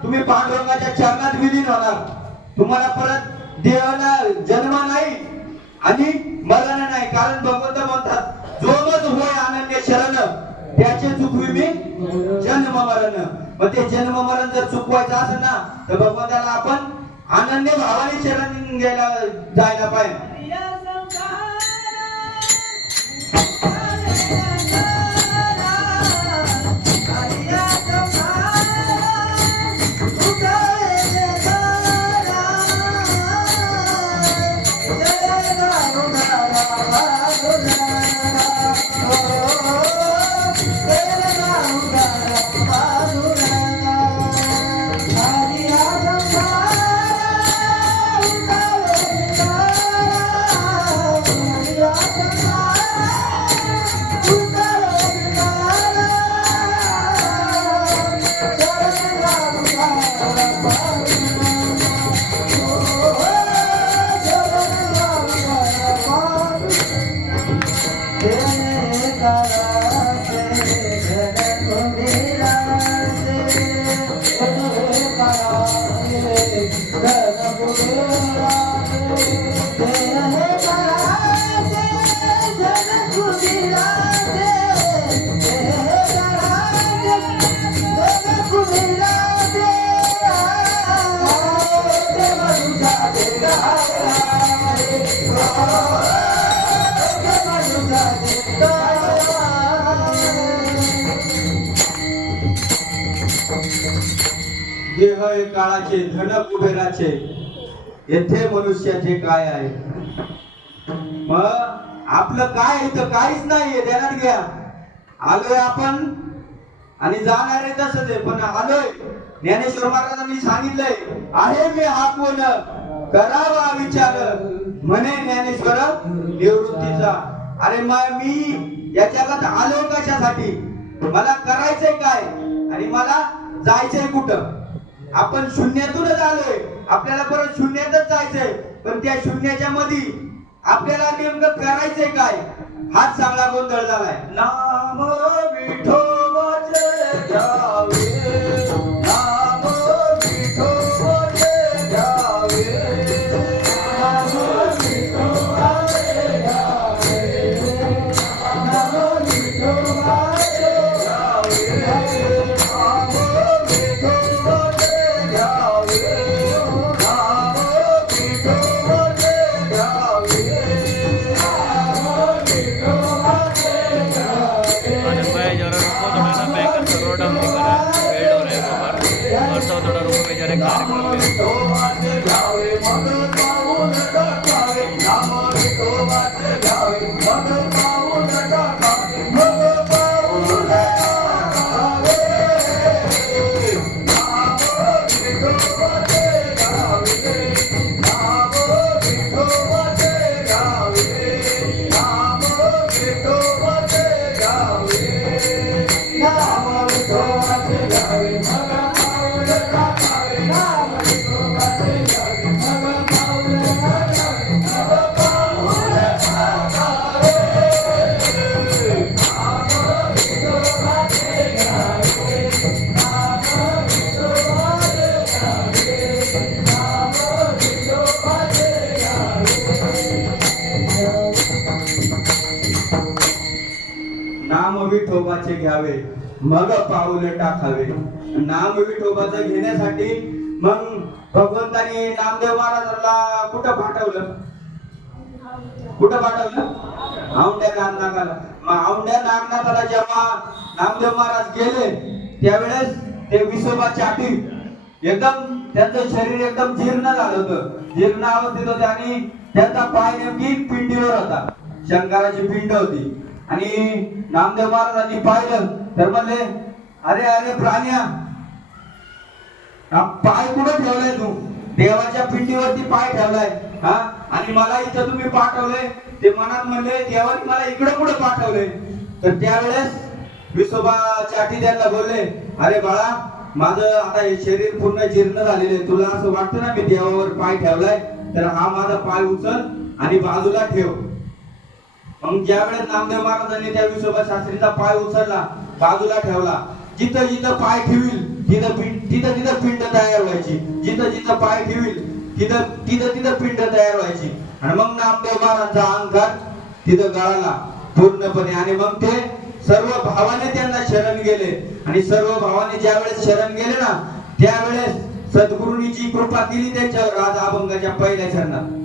तुम्ही पांडुरंगाच्या चरणात विलीन होणार. तुम्हाला परत देवाला जन्म नाही आणि मरण नाही. कारण भगवंत म्हणतात जो मत होय अनन्य शरण त्याचे चुकवी मी जन्म मरण. मग ते जन्म मरण जर चुकवायचं असेल ना तर भगवंताला आपण अनन्य भावाने शरण घ्यायला जायला पाहिजे. देह हे काळाचे, धन कुबेराचे, येथे मनुष्याचे काय आहे. मग आपलं काय इथं काहीच नाहीये, ध्यानात घ्या. आलोय आपण आणि जाणार आहे तसंच आहे, पण आलोय. ज्ञानेश्वर महाराजांनी सांगितलंय आहे मी हा कोण करावा विचार म्हणे ज्ञानेश्वर निवृत्तीचा. अरे मी या जगात आलोय कशासाठी, मला करायचंय काय आणि मला जायचंय कुठं. आपण शून्यातूनच आलोय, आपल्याला परत शून्यातच जायचंय, पण त्या शून्याच्या मध्ये आपल्याला नेमकं करायचंय काय हाच सगळा गोंधळ झालाय. नाम विठोबाचे घ्यावे, नाम विठोबाचे घ्यावे, नाम विठोबाचे घ्यावे, नाम विठोबाचे घ्यावे, नाम विठोबाचे घ्यावे, नाम विठोबाचे घ्यावे. आनंद भाई जरा रुको, थोड़ा ना बैंकर सर्वर डाउन नहीं करा, वेट हो रहा है बाहर और सब थोड़ा रुको बेचारे कार्यक्रम में. नाम विठोबाचे घ्यावे मग पाऊल टाकावे. नाम विठोबाचं घेण्यासाठी मग भगवंतानी नामदेव महाराजांना कुठं पाठवलं औंढ्या नागनाथाला. मग औंढ्या नागनाथाला जेव्हा नामदेव महाराज गेले त्यावेळेस ते विसोबा चाटी एकदम त्यांचं शरीर एकदम जीर्ण झालं होतं. जीर्ण अवस्थेत होते आणि त्यांचा पाय नेमकी पिंडीवर होता. शंकराची पिंड होती आणि नामदेव महाराजांनी पाहिलं तर म्हणले अरे अरे प्राण्या पाय कुठं ठेवलाय तू? देवाच्या पिंडीवरती पाय ठेवलाय हा आणि मला इथं तुम्ही पाठवले. ते मनात म्हणले देवाने मला इकडे कुठे पाठवले. तर त्यावेळेस विसोबा चाटी त्यांना बोलले अरे बाळा माझं आता हे शरीर पूर्ण जीर्ण झालेले तुला असं वाटतं ना मी देवावर पाय ठेवलाय तर हा माझा पाय उचल आणि बाजूला ठेव. मग ज्यावेळेस नामदेव महाराजांनी त्या विसोबा शास्त्रीचा पाय उचलला बाजूला ठेवला. जिथं जिथं पाय ठेवील तिथं पिंड तयार व्हायची. जिथं जिथं पाय ठेवील तिथं पिंड तयार व्हायची. आणि मग नामदेव महाराजांचा अहंकार तिथं गळाला पूर्णपणे आणि मग ते सर्व भावाने त्यांना शरण गेले. आणि सर्व भावाने ज्यावेळेस शरण गेले ना त्यावेळेस सद्गुरूंनी जी कृपा केली त्यांच्यावर राज अभंगाच्या पहिल्या चरणात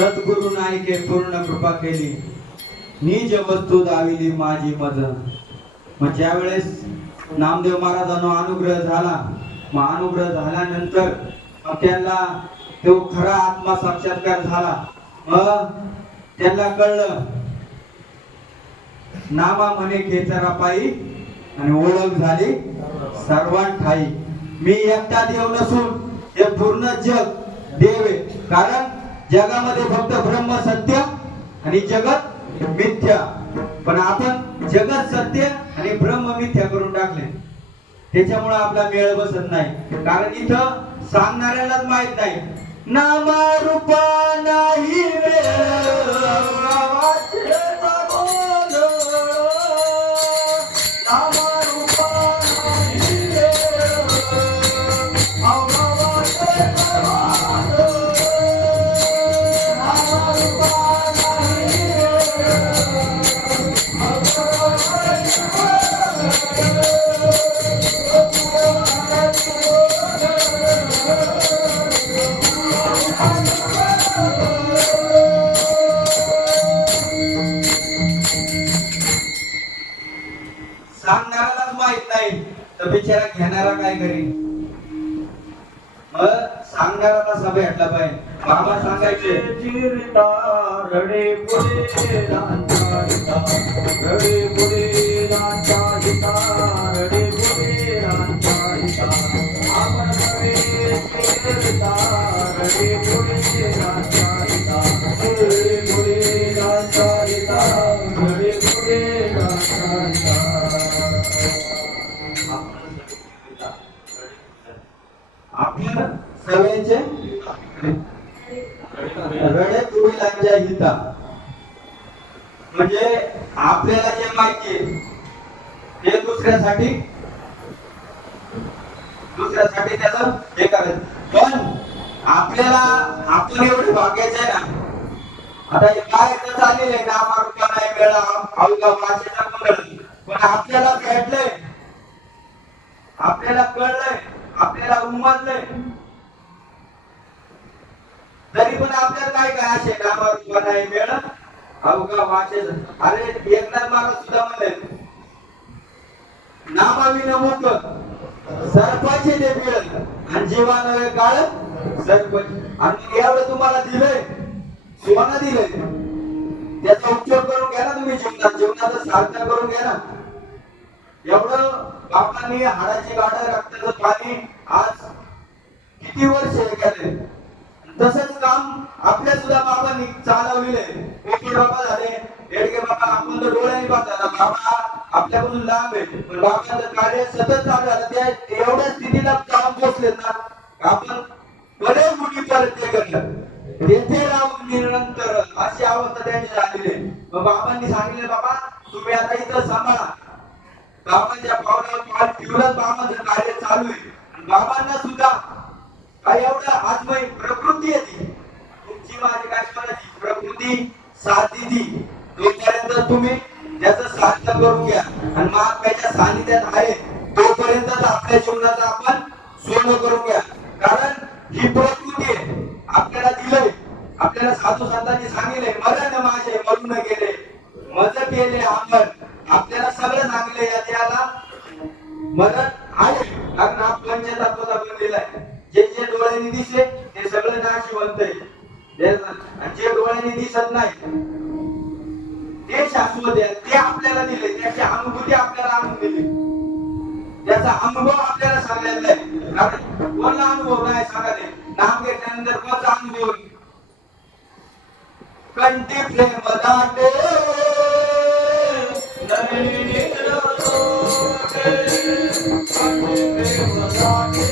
सद्गुरु नायके पूर्ण कृपा केली निज वस्तू दाविली माझी मज. मग ज्यावेळेस नामदेव महाराजांना अनुग्रह झाला मग अनुग्रह झाल्यानंतर मग त्यांना तो खरा आत्मा साक्षात्कार झाला. मग त्यांना कळलं नामा म्हणे खेचरा पायी आणि ओळख झाली सर्वांठाई. मी एकटा देव नसून हे पूर्ण जग देव आहे. कारण जगामध्ये फक्त ब्रह्म सत्य आणि जगत मिथ्या. पण आपण जगत सत्य आणि ब्रह्म मिथ्या करून टाकले. त्याच्यामुळे आपला मेळ बसत नाही. कारण इथं सांगणाऱ्यालाच माहित नाही नामा रूपा नाही सांगणाऱ्यालाच माहित नाही तर बिचारा घेणारा काय करेल. मग सांगणारा कसा भेटला पाहिजे. बाबा सांगायचे चिरता रडे पुढे रांचा हिता रडे पुढे रांचा हिता रडे पुढे रांचा हिता आपण सगळे चिरता रडे पुढे रांचा हिता रडे पुढे रांचा हिता रडे पुढे रांचा हिता. आपल्या सगळ्यांचे रडे कुविलांच्या हिता म्हणजे आपल्याला जे माहिती आहे ते दुसऱ्यासाठी त्याचं हे करायचं. पण आपल्याला आपण एवढे भाग्याचे आहे ना. आता हे काय तर चाललेलं आहे ना मारुका नाही वेळा अवघा वाचेचा कुंडल. पण आपल्याला भेटलंय आपल्याला कळलंय आपल्याला उमजलंय तरी पण आपल्याला काय काय असे नामारूपा नाही वेळ अवघा वाचेच. अरे एकनाथ महाराज सुद्धा म्हणले नामाविन मुख सरपाचे ते मिळत आणि जीवान काळ सरपंच. आणि एवढं तुम्हाला दिलंय सोनं दिलंय त्याचा उपयोग करून घ्या ना तुम्ही जीवनाचं सार्थक करून घ्या ना. एवढं बापांनी हाडाची गाडं रक्ताचं पाणी आज किती वर्ष केले. तसंच काम आपल्या सुद्धा बाबांनी चालवले. मोठे बाबा झाले एडगे बाबा आपण तर डोळ्यांनी पाहता बाबा आपल्यापासून लांब आहे पण बाबांचं कार्य सतत चालू झालं. ते एवढ्या स्थितीला जाऊन पोहोचलेत ना आपण बरेच मोठी परत ते करलं तेथे राहून निरंतर अशी अवस्था त्यांची झालेली आहे. मग बाबांनी सांगितले बाबा तुम्ही आता इथं सांभाळा. बाबांच्या पावलावर पाल ठेवूनच बाबांचं कार्य चालू आहे. बाबांना सुद्धा काय एवढं आजमय प्रकृती आहे ती तुमची माझी काय म्हणायची प्रकृती साथ दिली तोपर्यंत तुम्ही त्याचं सार्थ करून घ्या. आणि महात्म्याच्या सानिध्यात आहे तोपर्यंत आपल्या जीवनाचं आपण सोनं करून घ्या. कारण ही प्रकृती आहे आपल्याला दिलंय. आपल्याला साधू संतांनी सांगितले मरण माझे मरून गेले मज केले अमर. आपल्याला सगळं सांगितले या देहाला मरण आहे. कारण हा पंचतत्वाचा बनलेला आहे. जे जे डोळ्यांनी दिसले ते सगळं नाशिवंत आहे आणि जे डोळ्यांनी दिसत नाही ते शाश्वत आहे. ते आपल्याला दिले त्याची अनुभूती आपल्याला आणून दिली त्याचा अनुभव आपल्याला सांगायला आहे. कारण कोणला अनुभव नाही सांगायला नाम घेतल्यानंतर कोणता अनुभव कंठी प्रेम दाटे नैनी रसोटे कंठी प्रेम दाटे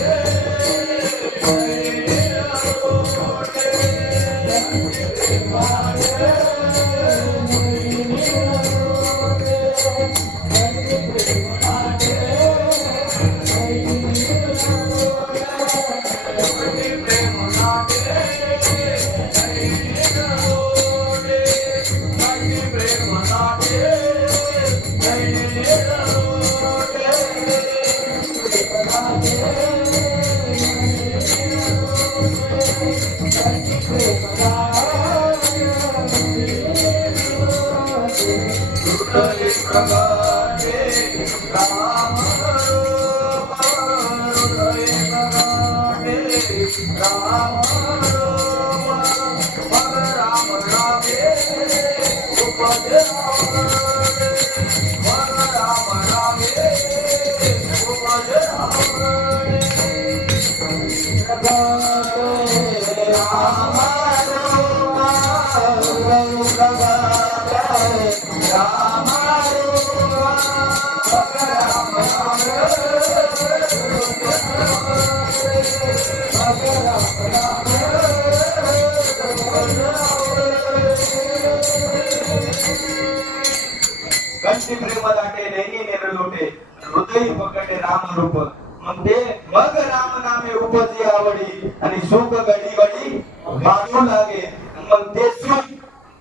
कंठी प्रेम दाटे नैनी नेरलोटे हृदय पकडे राम रूप. मग राम नामे उपजी आवडी आणि सुख घडी घडी वाटू लागे. मग ते सुख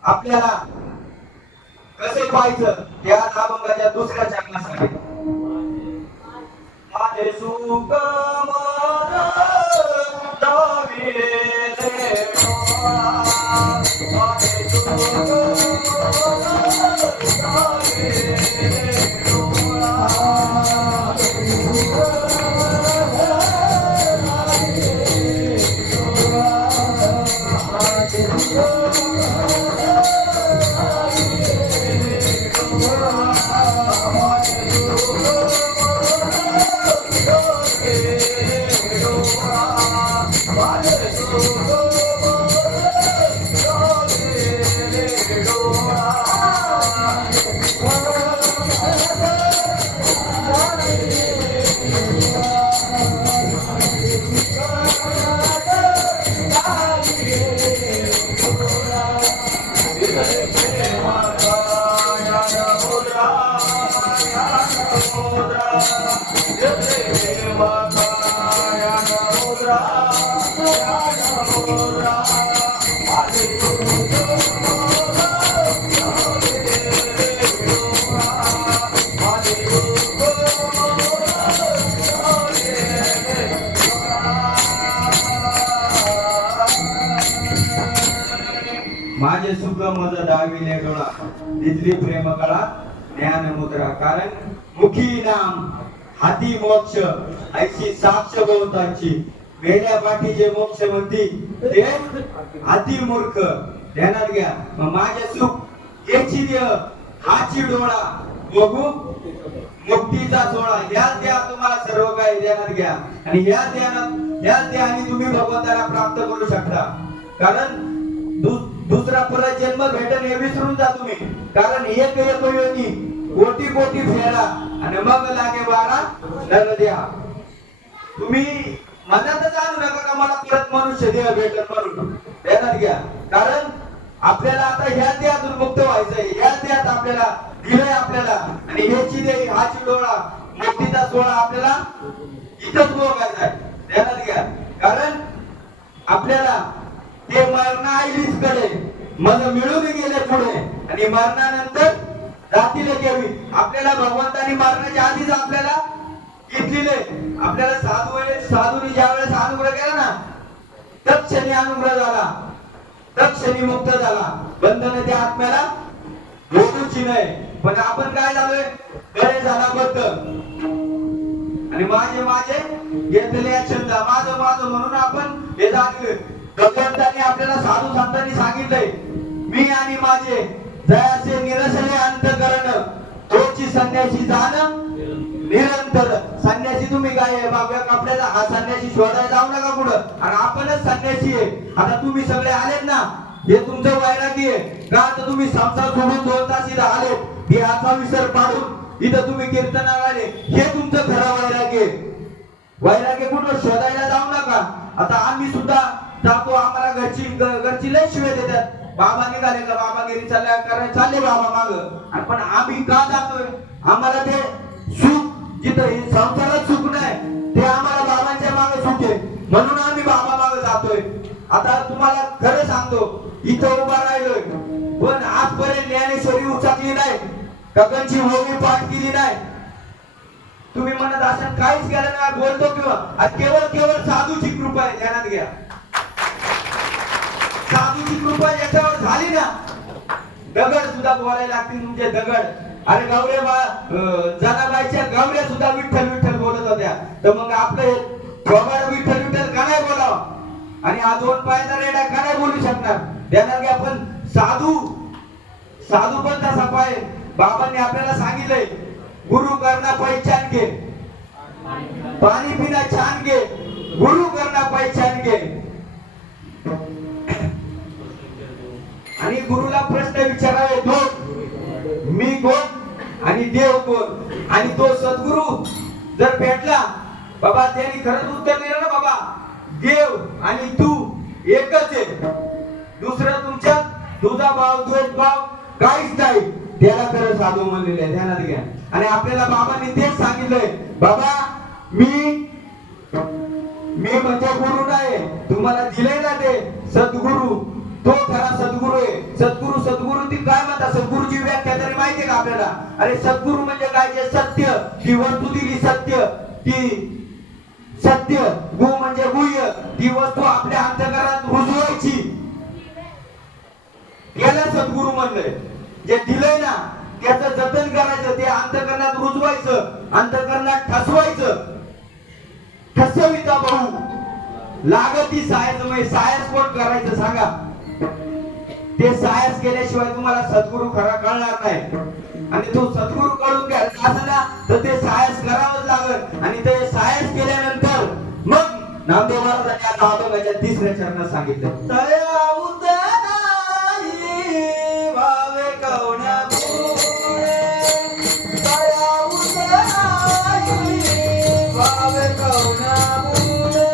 आपल्याला कसे पाहायचं त्या अभंगाच्या दुसऱ्या चरणासाठी माझे सुख दाविले माझे सुख मज दाविले डोळा दिसली प्रेम कळा ज्ञान मुद्रा कारण मुखी नाम हाती मोक्ष ऐशी साक्ष बहुतांची मेल्या पाठीचे मोक्ष म्हणती ते हाती मूर्ख ध्यानात घ्या मग माझे सुख याची देह हाची डोळा बघू मुक्तीचा सोहळा या द्या तुम्हाला सर्व काही ध्यानात घ्या आणि या ध्यानाने तुम्ही भगवंताला प्राप्त करू शकता कारण दुसरा परत जन्म भेटन हे विसरून जा तुम्ही कारण एक योनी कोटी कोटी फेरा आणि मग लागे वारा नर द्या तुम्ही मनातच आणू नका का मला परत मनुष्य देह भेटन म्हणून ध्यानात घ्या कारण आपल्याला आता ह्या देहातून मुक्त व्हायचंय या देहात आपल्याला दिलंय आपल्याला आणि ह्याची देह हाची डोळा मुक्तीचा सोहळा आपल्याला इथंच भोगायचा आहे ध्यानात घ्या कारण आपल्याला ते मरण आईलीच कडे मग मिळून गेले पुढे आणि मरणानंतर जातील केवी आपल्याला भगवंतानी मरणाच्या आधीच आपल्याला घेतलेले आपल्याला साधूने ज्या वेळेस अनुग्रह केला ना तत्क्षणी अनुग्रह झाला तत्क्षणी मुक्त झाला बंधन त्या आत्म्याला बोलूची नाही पण आपण काय झालोय गळे झाला बद्ध आणि माझे घेतले छंद माझं म्हणून आपण हे जागले भगवंतांनी आपल्याला साधू संतांनी सांगितलंय मी आणि माझे जयाचे निरसले अंतकरण तोची संन्यासी जाण निरंतर संन्यासी तुम्ही काय बाबा आपल्याला हा संन्यासी शोधायला जाऊ नका कुठं आणि आपणच संन्यासी आहे आता तुम्ही सगळे आलेत ना हे तुमचं वैरागी आहे का तर तुम्ही संसार सोडून 2 तास इथं आले देहाचा विसर पाडून इथं तुम्ही कीर्तनाला आले हे तुमचं खरं वैरागी आहे वैरागी कुठं शोधायला जाऊ नका आता आम्ही सुद्धा जातो आम्हाला घरची लय शिवे देतात बाबा निघाले का बाबा गेली चालले बाबा माग पण आम्ही का जातोय आम्हाला ते सुख जिथं संसारात सुख नाही ते आम्हाला बाबांच्या मागे सुख आहे म्हणून आम्ही बाबा मागे जातोय आता तुम्हाला खरं सांगतो इथं उभा राहिलोय पण आजपर्यंत ज्ञानेश्वरी उचकली नाही गगनची होमी पाठ केली नाही तुम्ही म्हणत असाल काहीच केलं नाही बोलतो किंवा केवळ साधूची कृपा आहे ध्यानात घ्या साधूची कृपा याच्यावर झाली ना दगड सुद्धा बोलायला लागतील तुमचे दगड अरे जनाबाईच्या गवऱ्या सुद्धा विठ्ठल विठ्ठल बोलत होत्या तर मग आपले थोबाड विठ्ठल विठ्ठल का नाही बोलावं आणि हा 2 पायाचा रेडा का नाही बोलू शकणार ध्यानात घ्या पण साधू पण तसा पाय बाबांनी आपल्याला सांगितलंय गुरु करना पहचान घे पाणी पिना छान घे गुरु करना पहचान घे आणि गुरुला प्रश्न विचारावे 2 मी कोण आणि देव कोण आणि तो सद्गुरु जर भेटला बाबा त्यांनी खरंच उत्तर दिलं ना बाबा देव आणि तू एकच आहे दुसरं तुमच्यात तुझा भाव द्वेष भाव काहीच नाही त्याला खरं साधू म्हणलेले आहे ध्यानात घ्या आणि आपल्याला बाबांनी तेच सांगितलंय बाबा मी म्हणजे गुरु नाही तुम्हाला दिलंय ना ते सद्गुरु तो खरा सद्गुरु आहे सद्गुरु ती काय म्हणतात सद्गुरूची व्याख्या तरी माहितीये का आपल्याला अरे सद्गुरु म्हणजे काय जे सत्य ती वस्तू दिली सत्य ती सत्य गु म्हणजे गुह्य ती वस्तू आपल्या अंतःकरणात रुजवायची सद्गुरू म्हणलंय. जे दिलंय ना त्याचं जतन करायचं, ते अंतकरणात रुजवायचं, अंतकरणात ठसवायचं. ठसविता भाऊ लागती सायसमय. सायस कोण करायचं सांगा? ते सायस केल्याशिवाय तुम्हाला सद्गुरू खरा कळणार नाही. आणि तो सद्गुरू कळून घ्यायचा असं ना तर ते सायस करावंच लागल. आणि ते सायस केल्यानंतर मग नामदेव महाराजांनी आता अभंगाच्या 3ऱ्या चरणात सांगितलं, तया उतनाई भावे कवण्या गुणे, तया उतनाई भावे कवण्या गुणे,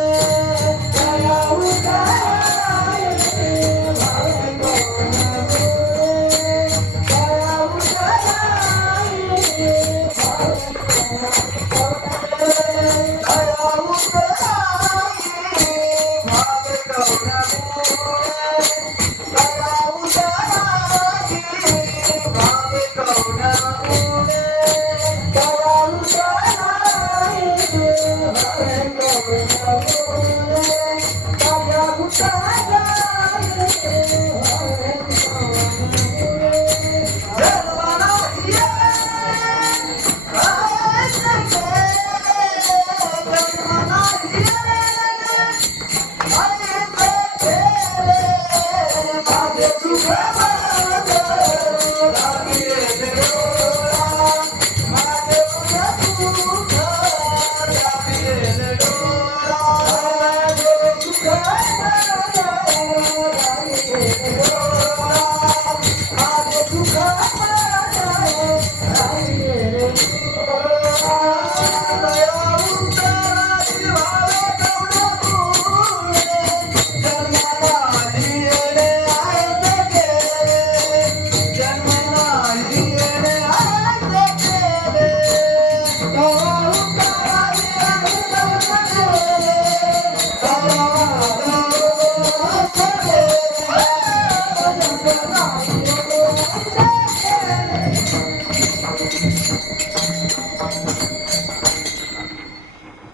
तया उतनाई भावे कवण्या गुणे, तया उतनाई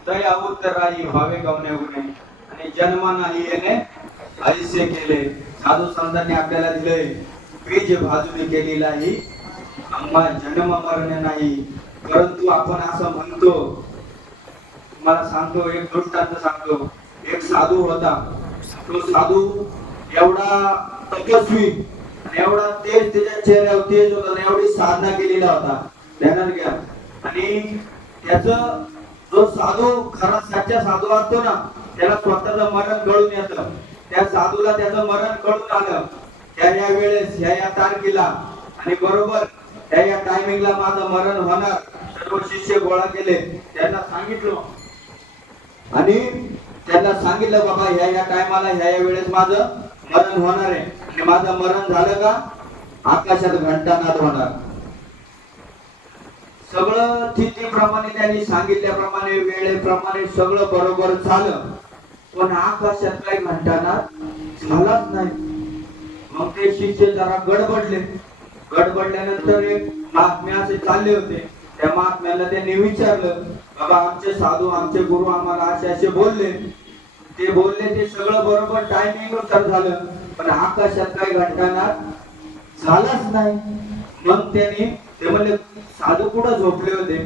तया उत्तराई भावे गवणे गुणे. आणि जन्म नाही येणे आयुष्य केले. साधू संतांनी आपल्याला दिले बीज भाजून केलेला ही आम्हा जन्म मरण नाही. परंतु आपण असं म्हणतो, मला सांगतो एक दृष्टांत सांगतो. एक साधू होता. तो साधू एवढा तपस्वी आणि एवढा तेज त्याच्या चेहऱ्यावर तेज होता आणि एवढी साधना केलेला होता. ध्यानात घ्या. आणि त्याचं जो साधू खरा सच्चा साधू असतो ना त्याला स्वतःचं मरण कळून येतं. त्या साधूला त्याचं मरण कळून आलं. त्या वेळेस या तारखेला आणि बरोबर त्या टायमिंगला माझं मरण होणार. सर्व शिष्य गोळा केले. त्यांना सांगितलं आणि त्यांना सांगितलं बाबा ह्या टायमाला ह्या वेळेस माझं मरण होणार आहे. आणि माझं मरण झालं का आकाशात घंटानाद होणार. सगळं तिथीप्रमाणे त्यांनी सांगितल्याप्रमाणे वेळेप्रमाणे सगळं बरोबर झालं. पण आकाशात काही घंटानाद झालाच नाही. मग ते शिष्य जरा गडबडले. गडबडल्यानंतर एक महात्मे असे चालले होते. त्या महात्म्याला त्यांनी विचारलं, बाबा आमचे साधू आमचे गुरु आम्हाला असे बोलले. ते बोलले ते सगळं बरोबर टायमिंग नुसार झालं, पण आकाशात काही घंटानाद झालाच नाही. मग त्यांनी ते म्हणले साधू कुठं झोपले होते?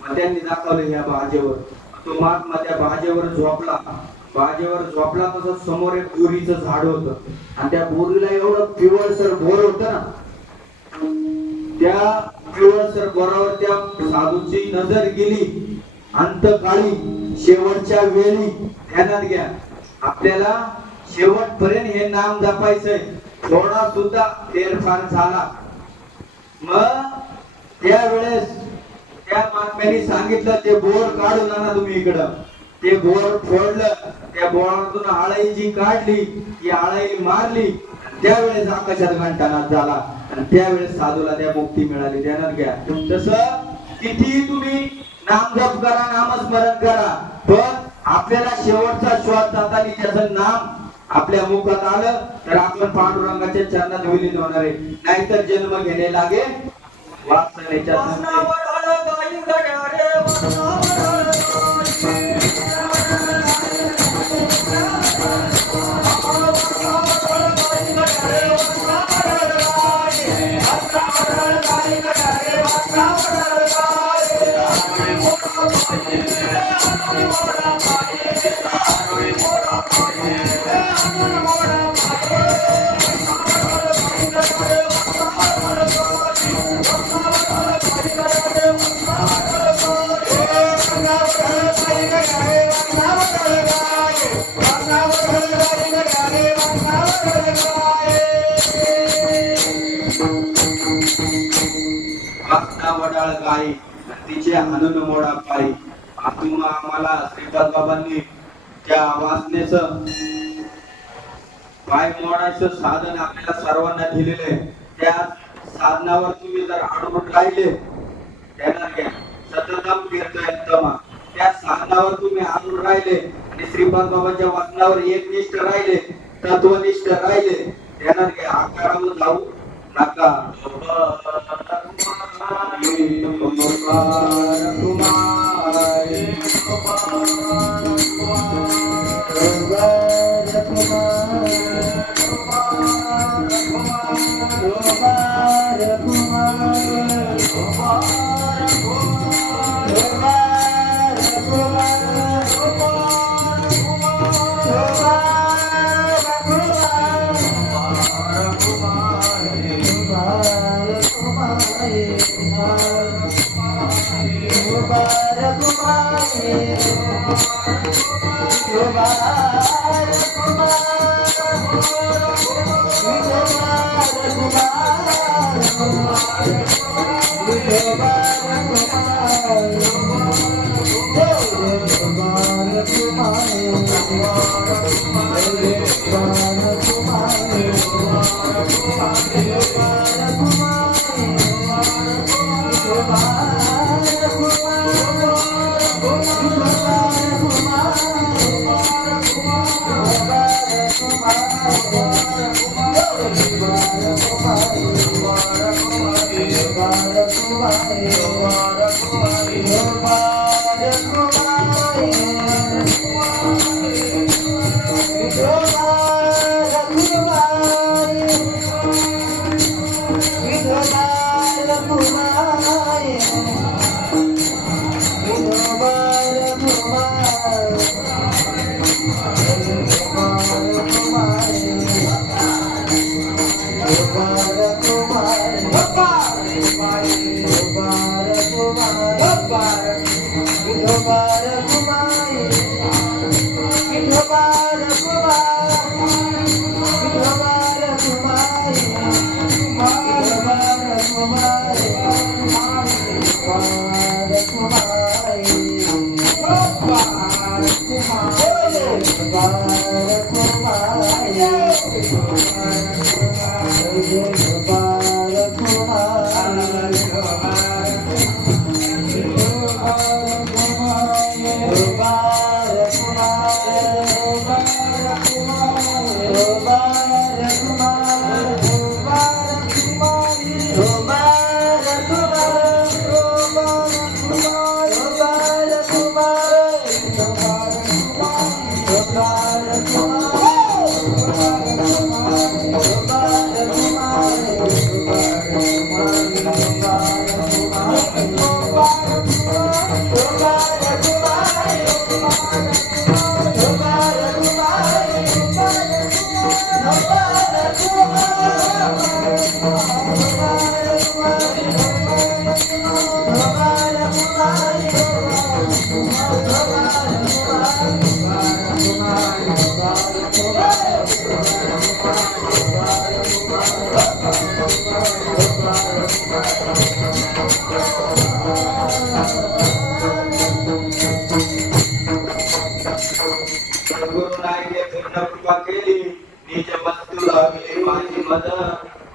मग त्यांनी दाखवलं ह्या बाजेवर. तो महात्मा त्या बाजेवर झोपला. बाजेवर झोपला तसं समोर एक बोरीचं झाड होतं. आणि त्या बोरीला एवढं पिवळसर बोर होत ना. त्या पिवळसर बोरावर त्या साधूची नजर गेली. अंतकाळी शेवटच्या वेळी. ध्यानात घ्या, आपल्याला शेवटपर्यंत हे नाम जपायचंय. थोडा सुद्धा फेरफार झाला मग त्यावेळेस त्या महात्म्याने सांगितलं ते बोर काढून आणा तुम्ही इकडं. ते बोर फोडलं. त्या बोरातून आळई जी काढली ती आळई मारली. त्यावेळेस आकाशात घंटानाद झाला आणि त्यावेळेस साधूला त्या मुक्ती मिळाली. ध्यानात घ्या. तसं कितीही तुम्ही नाम जप करा, नामस्मरण करा, पण आपल्याला शेवटचा श्वास जाताना त्याचं नाम आपल्या मुखात आलं तर आपण पांडुरंगाच्या चरणात विलीन होणार आहे. नाहीतर जन्म घेणे लागे वासनेच्या काही आणि तिचे हाणून मोडा पायी. आम्हाला श्रीपाद बाबांनी त्या वासनेचं पाय मोडायचं साधन आपल्याला सर्वांना दिलेलं आहे. त्या साधनावर तुम्ही जर अडवून राहिले त्याला घ्या सततम कीर्तयन्तमा, त्या साधनावर तुम्ही अडवून राहिले आणि श्रीपाद बाबांच्या वाचनावर एकनिष्ठ राहिले, तत्वनिष्ठ राहिले, त्यांना घ्या आकारावर जाऊ नका.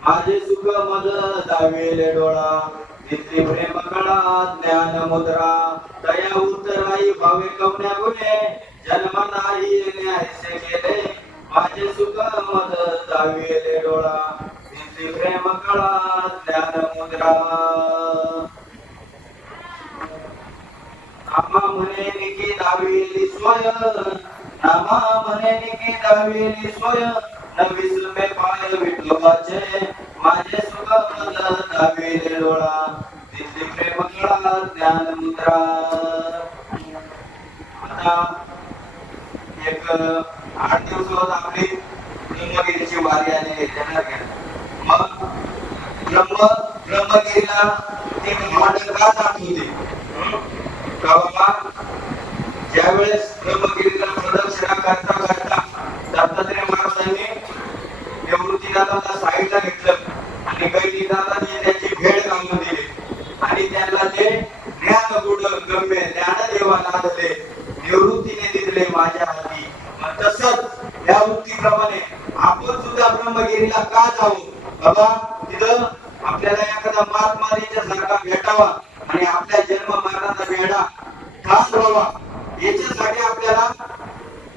माझे सुख मद दावेले डोळा, नित्य प्रेम कळा ज्ञान मुद्रा, दया उतराई भावे कवण्या गुणे, जन्म नाही येणे ऐसे गेले, माझे सुख मद दावेले डोळा, नित्य प्रेम कळा ज्ञान मुद्रा. नामा म्हणे निकी दावेली सोय, नामा म्हणे निकी दावेली सोय, नविसुमे पाय विठोबाचे, माझे सुख मद दावेले डोळा, तिथली प्रेम कळा ज्ञान मुद्रा. आता एक 8 दिवसात आपली ब्रह्मगिरीची वारी आली आहे. मग ब्रह्मगिरीला एक मॉडेल का दाखवते का बाबा, ज्यावेळेस ब्रह्मगिरीला प्रदक्षिणा करता करता दत्तात्रय महाराजांनी निवृत्तीनाथाला साईडला घेतलं आणि गैरीनाथांनी त्याची भेट घालून दिली आणि त्यांना ते ज्ञान गुण गम्य ज्ञानदेवा नादले निवृत्तीने दिले माझ्या हाती. मग तसंच या वृत्तीप्रमाणे आपण सुद्धा ब्रह्मगिरीला का जावं बाबा? तिथं आपल्याला एखादा महात्मारीच्या सारखा भेटावा आणि आपल्या जन्म मरणाचा बेडा ठाण व्हावा याच्यासाठी आपल्याला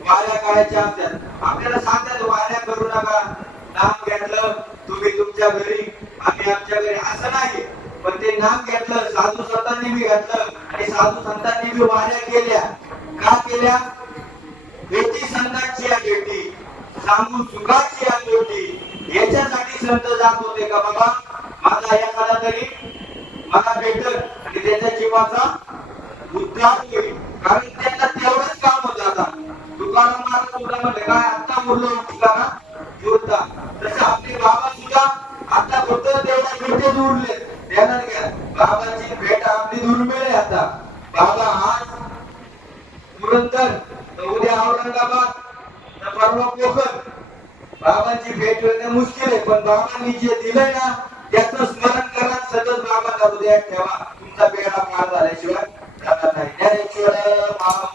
वाऱ्या काढायच्या असतात. आपल्याला सांगतात वाऱ्या करू नका, नाम घेतलं तुम्ही तुमच्या घरी आम्ही आमच्या घरी, असं नाही. पण ते नाम घेतलं, साधू संतांनी बी घेतलं आणि साधू संतांनी बी वाऱ्या केल्या. का केल्या? भेटी संतांची या भेटी, सांगू सुखाची या भेटी, याच्यासाठी संत जात होते का बाबा माझा एखादा तरी मला भेटल आणि त्याच्या जीवाचा उद्धार होईल. कारण त्यांना तेवढंच काम होतं. आता तुकाराम महाराज सुद्धा म्हणले काय आता बोललो तुकाराम जोडता, तसं आपले बाबा सुद्धा आता फक्त तेवढ्या भेटेच उरले. ध्यानात घ्या, बाबाची भेट आपली दुर्मिळ आहे. आता बाबा आज पुरंदर, तर उद्या औरंगाबाद, तर परवा कोकण. बाबांची भेट होणं मुश्किल आहे, पण बाबांनी जे दिलंय ना त्याचं स्मरण करा, सतत बाबाला हृदयात ठेवा. तुमचा बेडा पार झाल्याशिवाय जाणार नाही. ज्ञानेश्वर